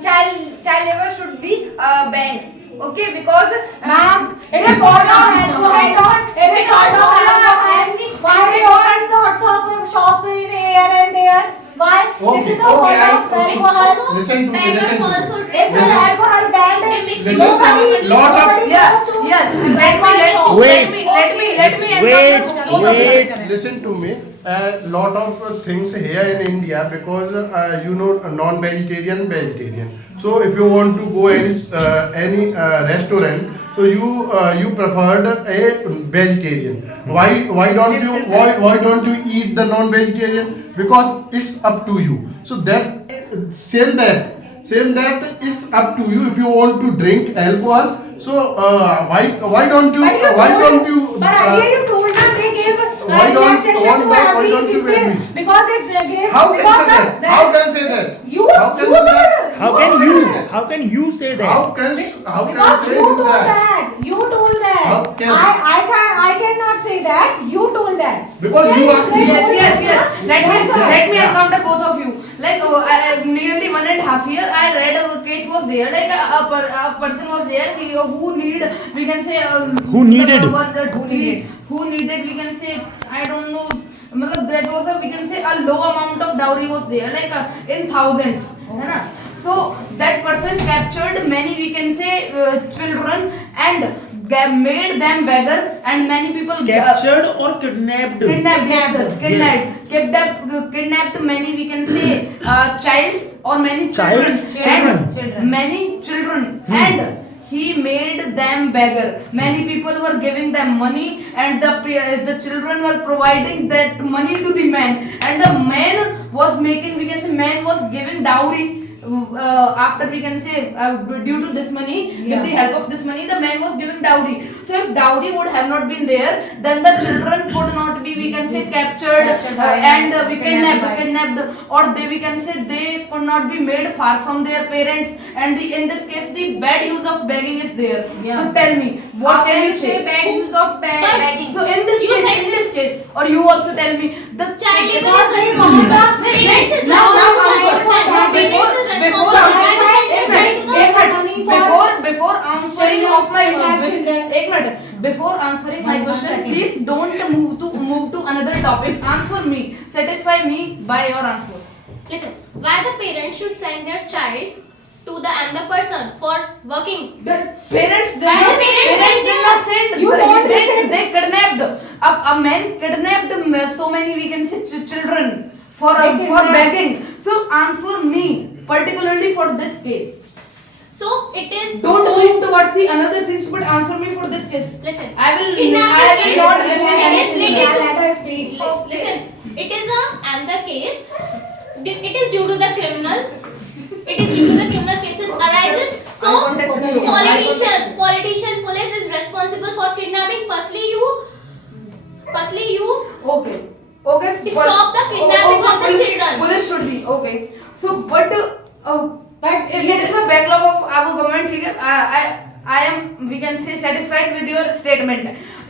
child labor should be banned. Okay, because Ma'am, it is all not alcohol. It is also alcohol. Why they open lots of shops in here and there? Why? Okay, This is a okay, lot of I- alcohol. Also, Listen to me, beggars listen to me. also If the alcohol banned, They mix Listen to nobody, me. Lot of- nobody Yeah, goes to yes. Wait. Let me answer. Wait. Listen to me. A lot of things here in India, because non-vegetarian, vegetarian. So if you want to go any restaurant, so you preferred a vegetarian. Why don't you eat the non-vegetarian? Because it's up to you. So that's same that it's up to you if you want to drink alcohol. So why don't you But earlier you told us they gave why don't- relaxation to why every don't you people agree? because they gave. How can because say that? How can say that? You How can you say that? told- How can told you? that. How can you say that? How can Because say you told that? that. You told that. How can- I cannot say that. You told that. Because you are- They Yes, told yes, you, yes. na? That's why. Let me Yeah. encounter both of you. Like nearly 1.5 year, I read a case was there. Like a person was there who need, we can say, Who needed? Who needed, we can say, I don't know. मतलब that was a, we can say, a low amount of dowry was there, like in thousands, है ना? So that person captured many, we can say, children and made them beggar, and many people Captured or kidnapped? kidnapped, yes, sir. Yes. Kidnapped many, we can say, childs or many children, Childs, children. and many children, and he made them beggar. Many people were giving them money, and the children were providing that money to the man, and the man was making, we can say, man was giving dowry. After, we can say, due to this money, with the help of this money, the man was giving dowry. So if dowry would have not been there, then the children would not be, we can say captured and we kidnapped kidnapped, or we can say they could not be made far from their parents, and in this case the bad use of begging is there. Yeah. So tell me, what How can you say say? bad use of begging? So in this You case, said or you also tell me the Child labor Because is they responsible. want The parents is Now, responsible. now, The before- parents is before- responsible. Why they send their child to Take the the money for before answering children, of my kidnapped children. एक minute, before answering my One question, second. please don't move to another topic. Answer me, satisfy me by your answer. Listen, why the parents should send their child to the another person for working? The parents did Why not, the parents parents did send not send. You don't listen. They kidnapped. A man kidnapped so many, we can say, children for They for kidnapped. begging. So answer me particularly for this case. So it is Don't move towards the another things, but answer me for this case. Listen, I will. kidnapping I will case, not it listen is anything. related to- Let us speak. Listen, it is a another case. It is due to the criminal. It is due to the criminal cases arises. So I wanted to know. politician, police is responsible for kidnapping. Firstly, you Okay. Okay. Stop the kidnapping of the police- children. Police should be okay. So, but it is a backlog of our government. ठीक है? I am, we can say, satisfied with your statement.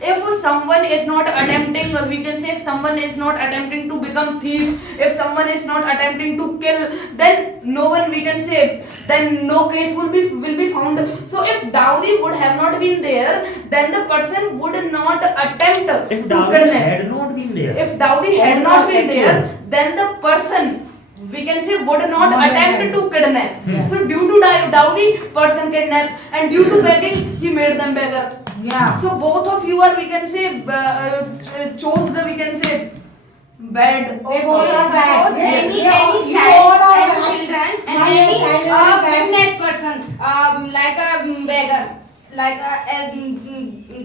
If someone is not attempting, or we can say, if someone is not attempting to become thief, if someone is not attempting to kill, then no one, we can say, then no case will be found. So if dowry would have not been there, then the person would not attempt If to dowry kidnap. had not been there. If dowry had not been there, then the person, we can say, would not attempt to kidnap. Yeah. So due to dowry, person kidnapped, and due to begging, he made them beggar. Yeah. So both of you are, we can say, chose the, we can say, bad. They both are bad. Suppose Yeah. any Yeah. You all child are and bad. children and My any child is bad. pregnant person, like a beggar, like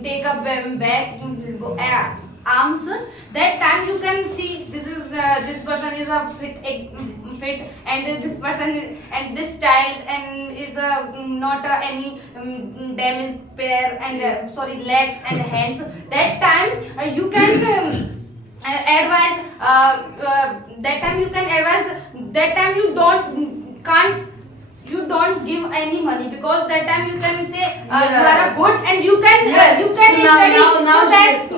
take a bag, arms. That time you can see this person is a fit, and this person and this child and is not any damaged pair and sorry legs and hands. That time you can advise. That time you can advise. That time you don't give any money, because that time you can say you are a good and you can Yes. you can Now- study. now So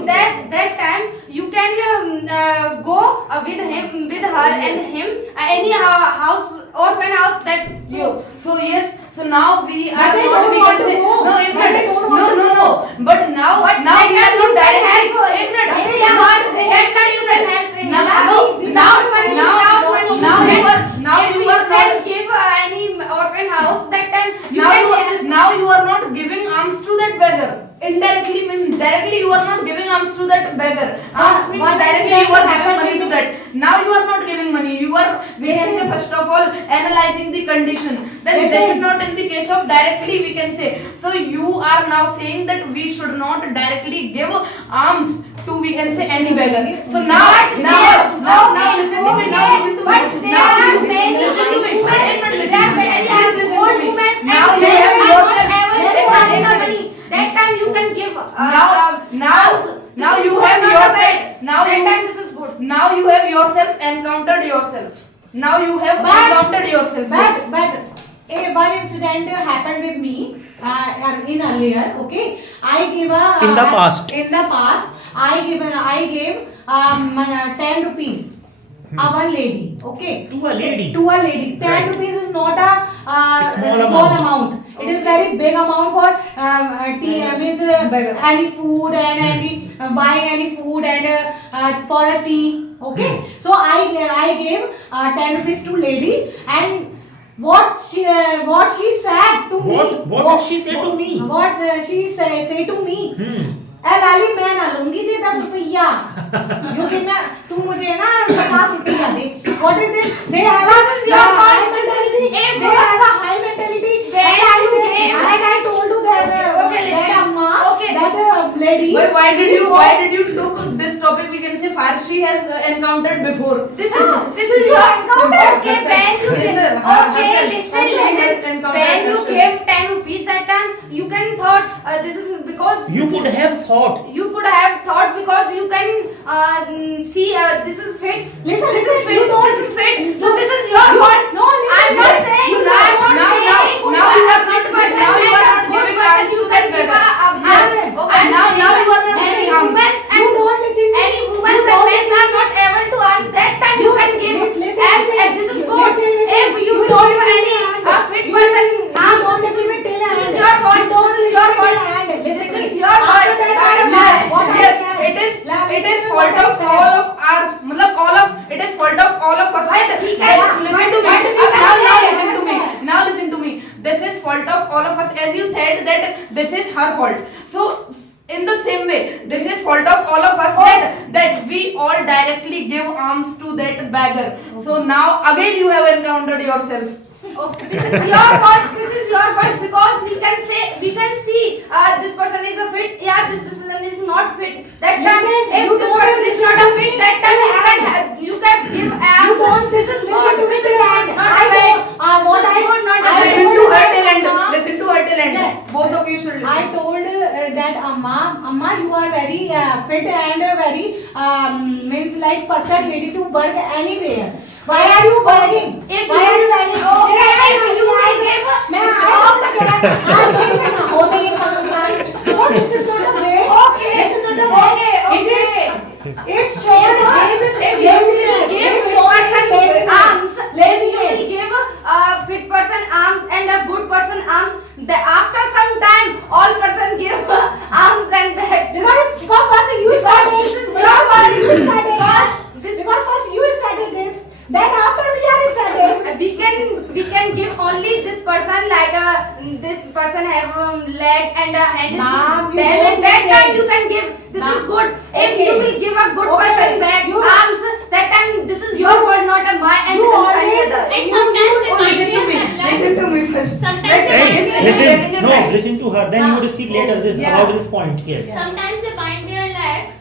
yes. that time you can go with him, with her and him any house, orphan house that You. So yes. So now we are But they not, don't we want can to say, go. no, But they don't want to no. But now we are not directly. that time you can help him. Now Without money. now If you are can not. give any orphan house, that time you Now can you help. now you are not giving alms to that beggar. Indirectly means directly you are not giving alms to that beggar. Alms means What directly is you are happening giving money to that. Now you are not giving money. You are, we can say, first of all, analyzing the condition. Then Yes, this sir. is not in the case of directly, we can say. So you are now saying that we should not directly give alms to, we can say, any beggar. So now listen to me. Now listen to me. But they Now are you many listen to me. women. Listen to me. They are very Please listen to old me. women Now and you they have are yourself. not able Yes, to sir. earn the money. That time you can give. Now you have yourself. Now that you time this is good. Now you have yourself encountered yourself. Now you have But- encountered yourself. But one incident happened with me in earlier. Okay, I gave a In the past. In the past, I gave 10 rupees. One lady. Okay. To a lady. To a lady. 10 Right. rupees is not a Small small amount. amount. It is very big amount for tea. Means Beggar. any food and any buying any food and for a tea. Okay. So I gave 10 rupees to lady, and what she said to me. What did she say to me? What she say to me. लाली मैं ना लूंगी जी 10 रुपया क्योंकि मैं तू मुझे ना 50 रुपया दे. What is it? They have This is your fault. high This is mentality. They have a high mentality. When And I you say- gave- and I told to that Okay, listen. that amma, Okay. that lady. Why did you took this this topic we can say Farshi has encountered before. This is your encounter. Okay, when you Yes, give, sir. okay, Herself. listen. Encounter When you herself. gave 10 rupees that time, you can thought this is because You could have thought. you could have thought because you can see this is fit. Listen, This listen, is fit. you don't- This is fit. So this is your fault. No, listen, I'm not listen. saying. You I'm not now- saying. now you are not- good person now you are and a not good giving person. answer You to can that give matter. a Yes. okay. Now you are not Any giving women You don't listen to any me. women You and don't men are not able to earn that time you can give Listen, and this is good. listen. If you You will don't give listen any to me. fit You person don't listen to me till this end. is your fault. You don't This is listen your to me fault. till end. This Listen to is me. your fault. After that, I am Yes, mad. What I yes, said. it is Listen it is to fault what I of said. all of us. मतलब all of it is fault of all of us. But That- ठीक that- है, listen to me. but you can Now say, listen to me. understand. Now listen to me. This is fault of all of us. As you said that this is her fault. So in the same way, this is fault of all of us that we all directly give alms to that beggar. So now again you have encountered yourself. Okay, this is your fault. This is your fault because we can see this person is a fit. Yeah, this person is not fit. That time, Listen, if you this don't person is not a listen to fit, me. that time you can give You abs. don't This is listen good. to me This is till good. end. Not I a bad. don't- what This is I- good, not a I bad. Listen to her told till end. Amma- Listen to her till end. Yeah. Both of you should I listen. told that Amma, you are very fit and very means like perfect lady to work anywhere. Why are you working? If Why you- are you working? Okay, मेरा if you will I give- मैं होते ही काम का. No, this is not a way. Okay. This is not a way. Okay. It's shown. If you will give person arms, if you will give a fit person arms and a good person arms, after some time all person give arms and bags. Because first you Because started. this is your fault. You started. Because Because first you started this. Then after we are started. we can give only this person like this person have leg and a hand is Ma'am, you damaged. don't That time listen. you can give. This Ma'am, is good. If okay. you will give a good Okay. person back You- arms, that time this is your fault, not a my and You any always- other. And sometimes they Oh, find listen to me. their Listen to me first. Sometimes they Let- find let- their Listen, no, let- listen to her. Then you would speak later Yeah. about this point. Yes. sometimes they bind their legs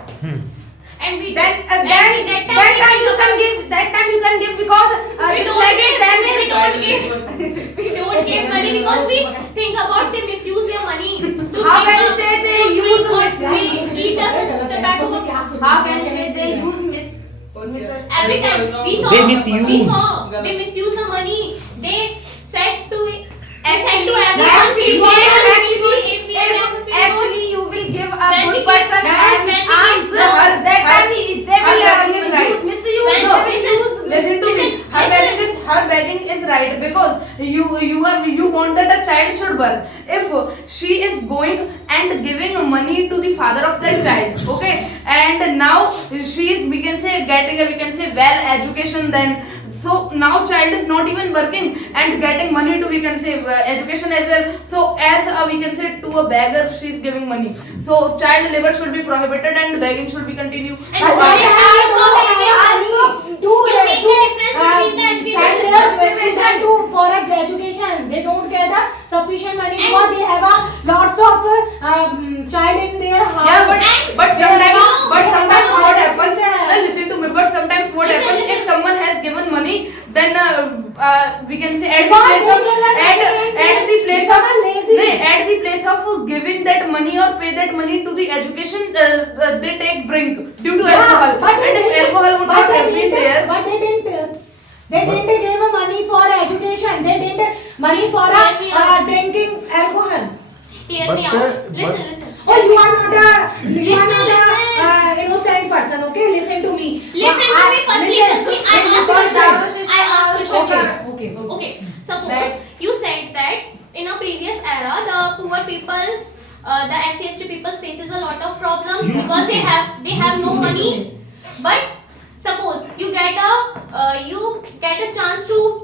and we Then and that we- time you can give. That time you can give because we this don't leg is give, we damaged. don't give, we don't give money because we think about they misuse their money. To How drink can you a- say they to use drink or mis- we eat as tobacco. How can you say they use Every time we saw They misuse. we saw they misuse the money. They said to everyone Actually, you will give a When good we person give- and when we arms. give the- That time they her will begging is right. misuse. When No, we listen to me. Her Listen. begging is right because you want that a child should work. If she is going and giving money to the father of that child, okay, and now she is we can say getting a well education then. So now child is not even working and getting money to we can say education as well. So as we can say to a beggar she is giving money. So child labor should be prohibited and begging should be continued. And So, sorry, Do you make the difference between the education system. for education. They don't get a sufficient money because they have a lots of child in their house. yeah, but sometimes No, no, what listen. happens? Well, listen to me. But sometimes what Listen, happens listen. if someone has given money, then we can say at the Why place of they give it at the place of Become lazy. no, at the place of giving that money or pay that money to the education, they take drink due to alcohol. But And if alcohol would not have been there. But they didn't. They didn't give money for education. They didn't money for Let me drinking alcohol. Hear But, me out. Listen. Oh, you are not a Listen. innocent person. Okay, listen to me. Listen to me firstly. I ask questions. I ask questions. Okay. Okay. Suppose you said that in a previous era, the poor people, the SC/ST people faces a lot of problems because they have no money. But suppose you get a chance to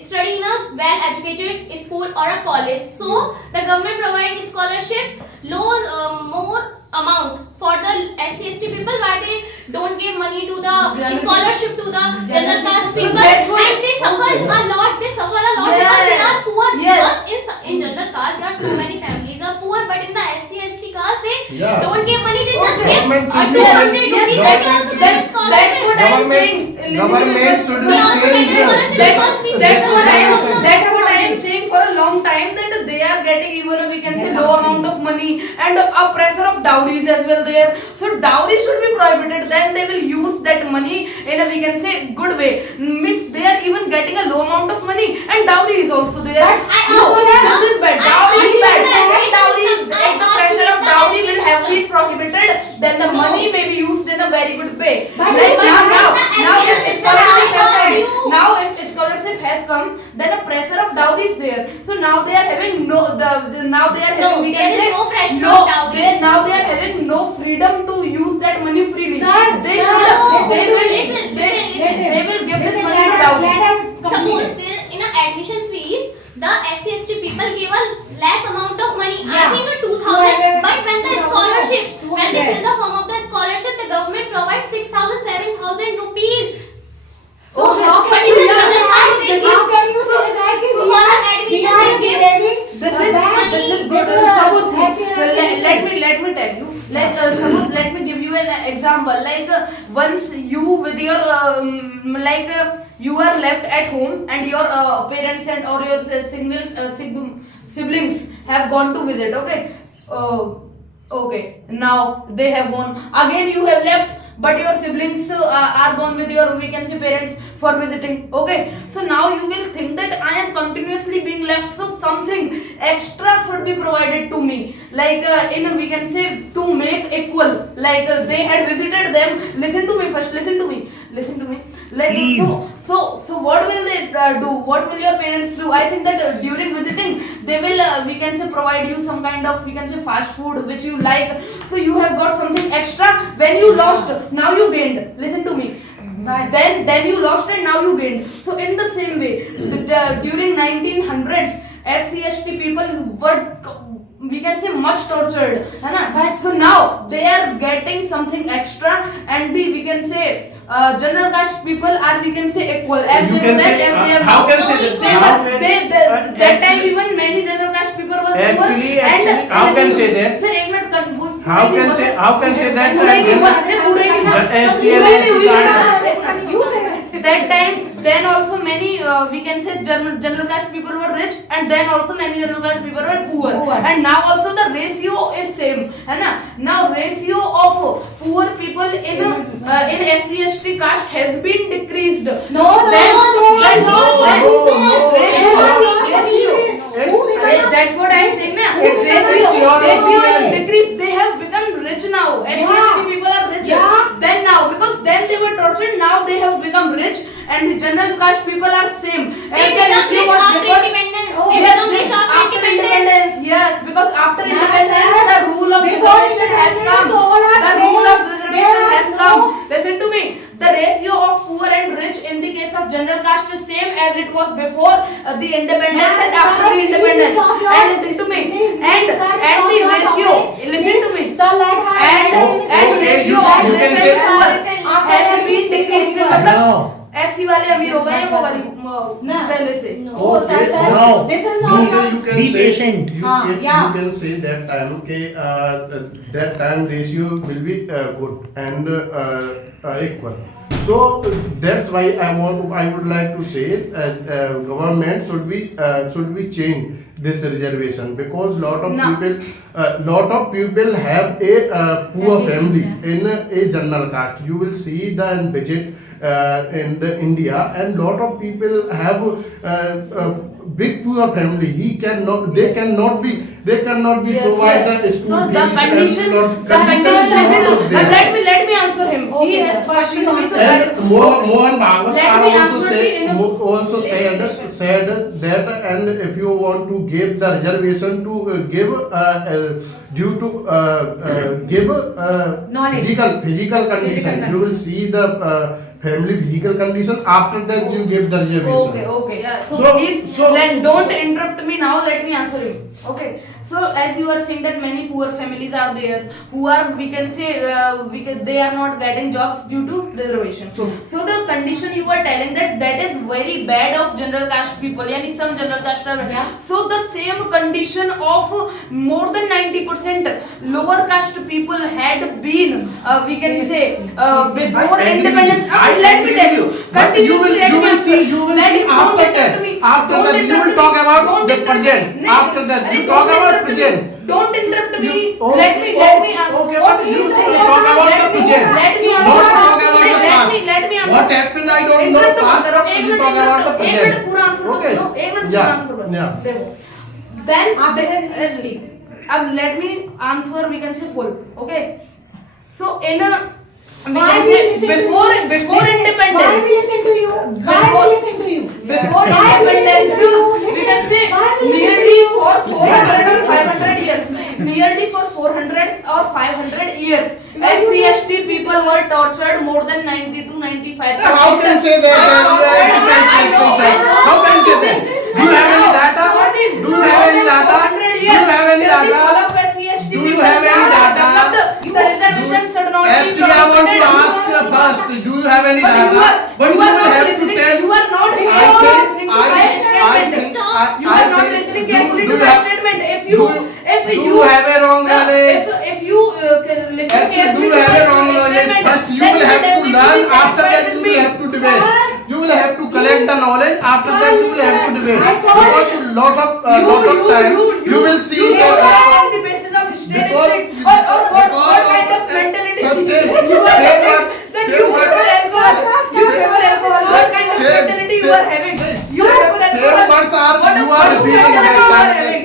study in a well-educated school or a college. So the government provides scholarship, more amount for the SC/ST people. Why they don't give money to the scholarship to the general caste people, that's what- and they suffer a lot. They suffer a lot Yeah. because they are poor. Yes. Because in general caste there are so many families are poor, but in the SC/ST caste they Yeah. don't give money. They just Government give should 200 be- rupees, Yes, they can also get a That's scholarship. what I'm Government- saying. Listen to me government first. should We also get a change scholarship the- because we That's what I am. Yes. That's what I am saying for a long time, that they are getting even we can say low amount of money and a pressure of dowries as well there. So dowry should be prohibited. Then they will use that money in a we can say good way. Means they are even getting a low amount of money and dowry is also there. I So also this is bad. I Dowry is also bad. the And education dowry, system. I if the also pressure of the dowry will education have been system. prohibited, then the money may be used in a very good way. But Like it's now, not now, the now if education scholarship system. has I come, ask you. now if scholarship has come, then a pressure of dowry is there. So now they are having no now they are No, having we there can is say no pressure no, of dowry. now they are having no freedom to use that money freely. Sir, they sir, should no, they will listen, they, listen. they will give this Listen, money to let us- dowry. let us Suppose complete it. there in a admission fees, the SC/ST people give a less amount of money. I Yeah. think a 2,000. 200. But when the scholarship, when they 200. fill the form of the scholarship, the government provides 6,000, 7,000 rupees. So how But can in you the say general that? caste, they How give- can you say that? कि So we for are- an admission, we are they give- giving This the is back this is to good. the Suppose SC. let me tell you. Like suppose let me give you an example. Like once you with your you are left at home and your parents and or your siblings have gone to visit. Okay. Okay. Now they have gone. Again you have left. But your siblings are gone with your we can say parents for visiting. Okay, so now you will think that I am continuously being left, so something extra should be provided to me, like in we can say to make equal, like they had visited them. Listen to me first, listen to me like Please. so what will they do, what will your parents do? I think that during visiting they will we can say provide you some kind of we can say fast food which you like, so you have got something extra. When you lost, now you gained. Listen to me. Then you lost and now you gained. So in the same way, during 1900s, SC/ST people were we can say much tortured, है ना? But so now they are getting something extra, and the we can say general caste people are we can say equal as You they can were then say, as they are how now. can say that? They How were can- that time even many general caste people were poor. Actually, and how can say that? Sir, एक minute How can say that? पूरा ही नहीं हुआ, नहीं, पूरा ही नहीं हुआ। The ST पूरा ही नहीं हुई and ना। You say that. That time, then also many we can say general caste people were rich, and then also many general caste people were poor. Poor. And now also the ratio is same, है ना? Now ratio of poor people in SC/ST caste has been decreased. No, Then- then- no, ratio. That's what I'm saying na. It's your Ratio is opinion. decreased. They have become rich now. SC/ST people are richer Yeah. than now, because then they were tortured. Now they have become rich, and the general caste people are same. They As the become ratio rich was after before- independence. Oh, They yes, become rich after independence. Yes, because after Yes, independence, sir. the rule of Before reservation has independence, come. all are The same. rule of reservation There has are come. no- Listen to me. The ratio of poor and rich in the case of general caste is same as it was before the independence and after the independence. And listen to me. And the ratio. Listen to me. And Okay, ratio you of can rich say- and poor has been decreased. मतलब No. SC वाले अमीर हो गए हैं वो गरीब No. पहले से. Okay, No. This is You not can, your. you can Be say, patient. You Yeah. can say that time that time ratio will be good and equal. So that's why I would like to say government should be change this reservation, because lot of people have a poor family in a general caste. You will see the budget in the India, and lot of people have big poor family. They cannot be Yes, provide yes. the school So the fees condition, and the condition. Listen to. there. Let me answer him. He Okay, has sir. question to me. So And that- Mohan Bhagwat Let are me also answer say, in a- said that, and if you want to give the reservation to give due to give Knowledge. physical condition, you will see the family physical condition. After that, you give the reservation. Okay, yeah. So, So- please, so- then don't interrupt me now. Let me answer him. Okay. So as you are saying that many poor families are there who are, we can say, they are not getting jobs due to reservation. So the condition you are telling that is very bad of general caste people, yani some general caste are, Yeah. so the same condition of more than 90% lower caste people had been, we can Yes. say, before I agree independence. with you. I Let me agree tell with you. you. But you will see after that. After that, you will talk about the present. After that, you talk about present. Don't interrupt me. You- Let me answer. Okay, but you talk about the present. Let me Not answer. talk about the past. Let me answer. What happened, I don't know. Past, you talk about the एक present. Minute पूरा answer दो, Okay. सुनो, एक minute पूरा Yeah. Answer बस। Yeah. देखो, then After that you speak. अब let me answer, we can say full, okay? So in a, we Why can we say listen to before you? before Why independence. we listen to you? Why Before- we listen to you? Before Why we independence, listen to you? we can say Why we listen to nearly you? for 400 or Listen. 500 years, nearly for 400 or 500 years, SC/ST people were tortured more than 90 to 95%. How can you say that? I know. How can you say that? Do you have any data? Do you have any data? Do you have any data? Do you have any data? The reservation should not be Actually, I want to ask first, do you have any But you data? are, But you you are will not have to listening. tell. You are not I listening think, to my I statement. think, You are not listening carefully to my statement. If you have a wrong knowledge. if you listen Actually, carefully do to have my a wrong knowledge. statement, First, you then will have to definitely learn. be After satisfied that, with you me. will have to debate. You will have to collect the knowledge. After that, you will have to debate. I told Because you. lot of time, you will see you that. on the basis of Because- statistics or what kind of mentality Same- you are same having, word- that same you word- favor alcohol, you favor alcohol, what kind of Same- mentality you same- are having, you favor Same alcohol, words are what you a are what repeating mentality that you are time. having.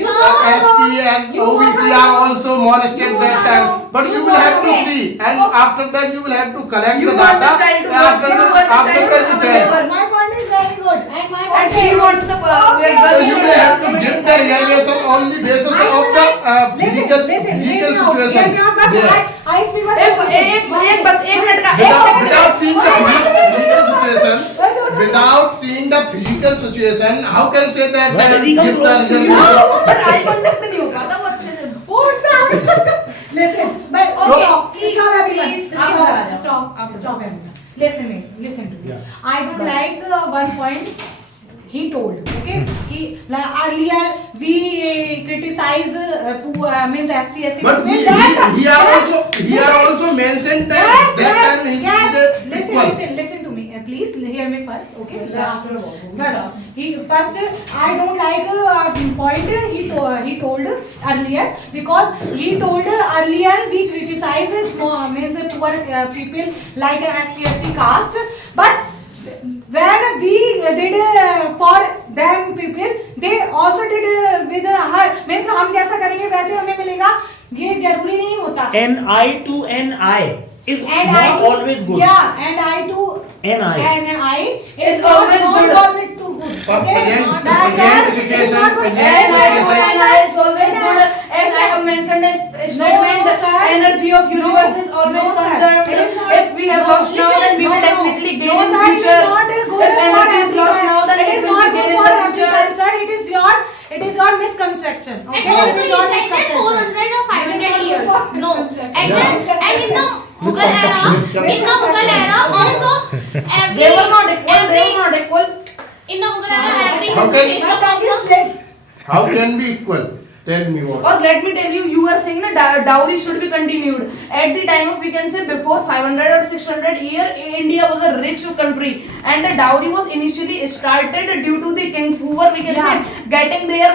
ST and OBC are also molested that time. But you will have to see, and after that you will have to collect You the want the data. child to After work, you that, want the after child that to you have a tell. paper. My point is very good, and my point And she wants the So you will have to give the reservation on the basis of the legal situation. Yeah. Without seeing the legal situation, without seeing the physical situation, how can say that Why does he give come the close to you? reservation? Sir eye contact नहीं हो पाता वो अच्छे से Listen, but So- stop, Please, stop everyone. please, Stop everyone. Listen me, listen to me. Yeah. I don't like one point he told. Okay, he earlier we criticize means ST. But he are also mentioned that time he is equal. Listen to me. Please hear me first. Okay. First, I don't like point he told earlier, because he told earlier we criticize small means poor people like ST caste, but when we did for them people, they also did with her means हम जैसा करेंगे वैसे हमें मिलेगा, ये जरूरी नहीं होता. NI to NI is And not always good. Yeah, and I to NI. is always not good. always too good. For Okay? present- That- present that situation, is not good. present And situation. I is always good. As I have mentioned a statement, No, sir. energy of universe is always No, sir. conserved. It is not- If we have no, lost now, listen, then we will no, no. definitely gain No, in sir, it is future. not good If for energy is every lost time. now, then It it is will not be gain good in for the every future. time, sir. It is your misconception. And Okay? also It is he your said that misconception. 400 or 500 years. No. And Yeah. and in the Mughal era, also every They were not equal. They every were not equal. in the Mughal era every How can- place But of that is the late. How can be equal? Tell me what. Or let me tell you, you are saying that dowry should be continued. At the time of, we can say, before 500 or 600 year, India was a rich country, and the dowry was initially started due to the kings who were, we can Yeah. say, getting their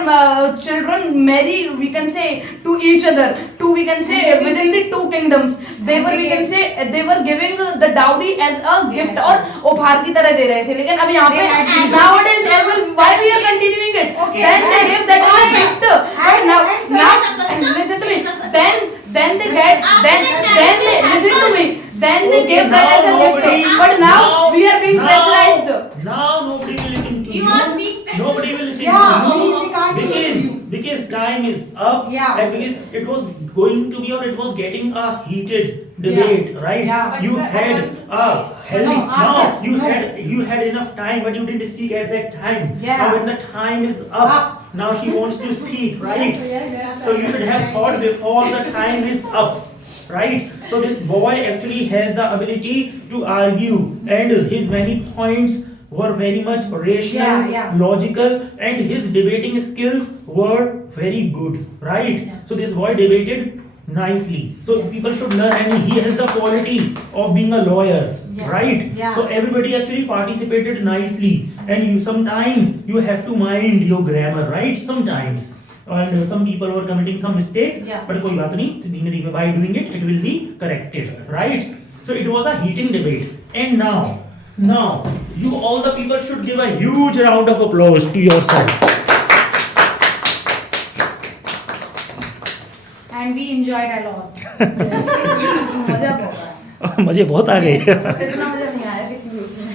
children married, we can say, to each other, to, we can say, within the two kingdoms. They were, we can say, they were giving the dowry as a gift or उपहार की तरह दे रहे थे. लेकिन अब यहाँ पे nowadays as well, why we are continuing it? Okay. Then they give that as a gift. But now, And now, as a custom, listen to me. as a custom. Then they get, After then that, they that listen to will me. Then they give that as a nobody- gift. But now we are being pressurized. Now nobody will listen to you. You are being pressurized. Nobody will listen Yeah, to you. we can't do this. Because time is up, Yeah. and because it was going to be, or it was getting a heated debate, right? Yeah. You But sir, I had want a healthy. No, No, after- you no. had enough time, but you didn't speak at that time. Yeah. Now when the time is up, Now she wants to speak, right? So you should have thought before the time is up, right? So this boy actually has the ability to argue, and his many points were very much rational, logical, and his debating skills were very good, right? So this boy debated nicely. So people should learn, and he has the quality of being a lawyer, right? So everybody actually participated nicely, and you sometimes you have to mind your grammar, right? Sometimes. And some people were committing some mistakes, but कोई बात नहीं, धीमे धीमे by doing it, it will be corrected, right? So it was a heating debate, and now you all the people should give a huge round of applause to yourself. And we enjoyed a lot. मजा बहुत आया। मजे बहुत आ गए। इतना मजा नहीं आया किसी भी उसमें।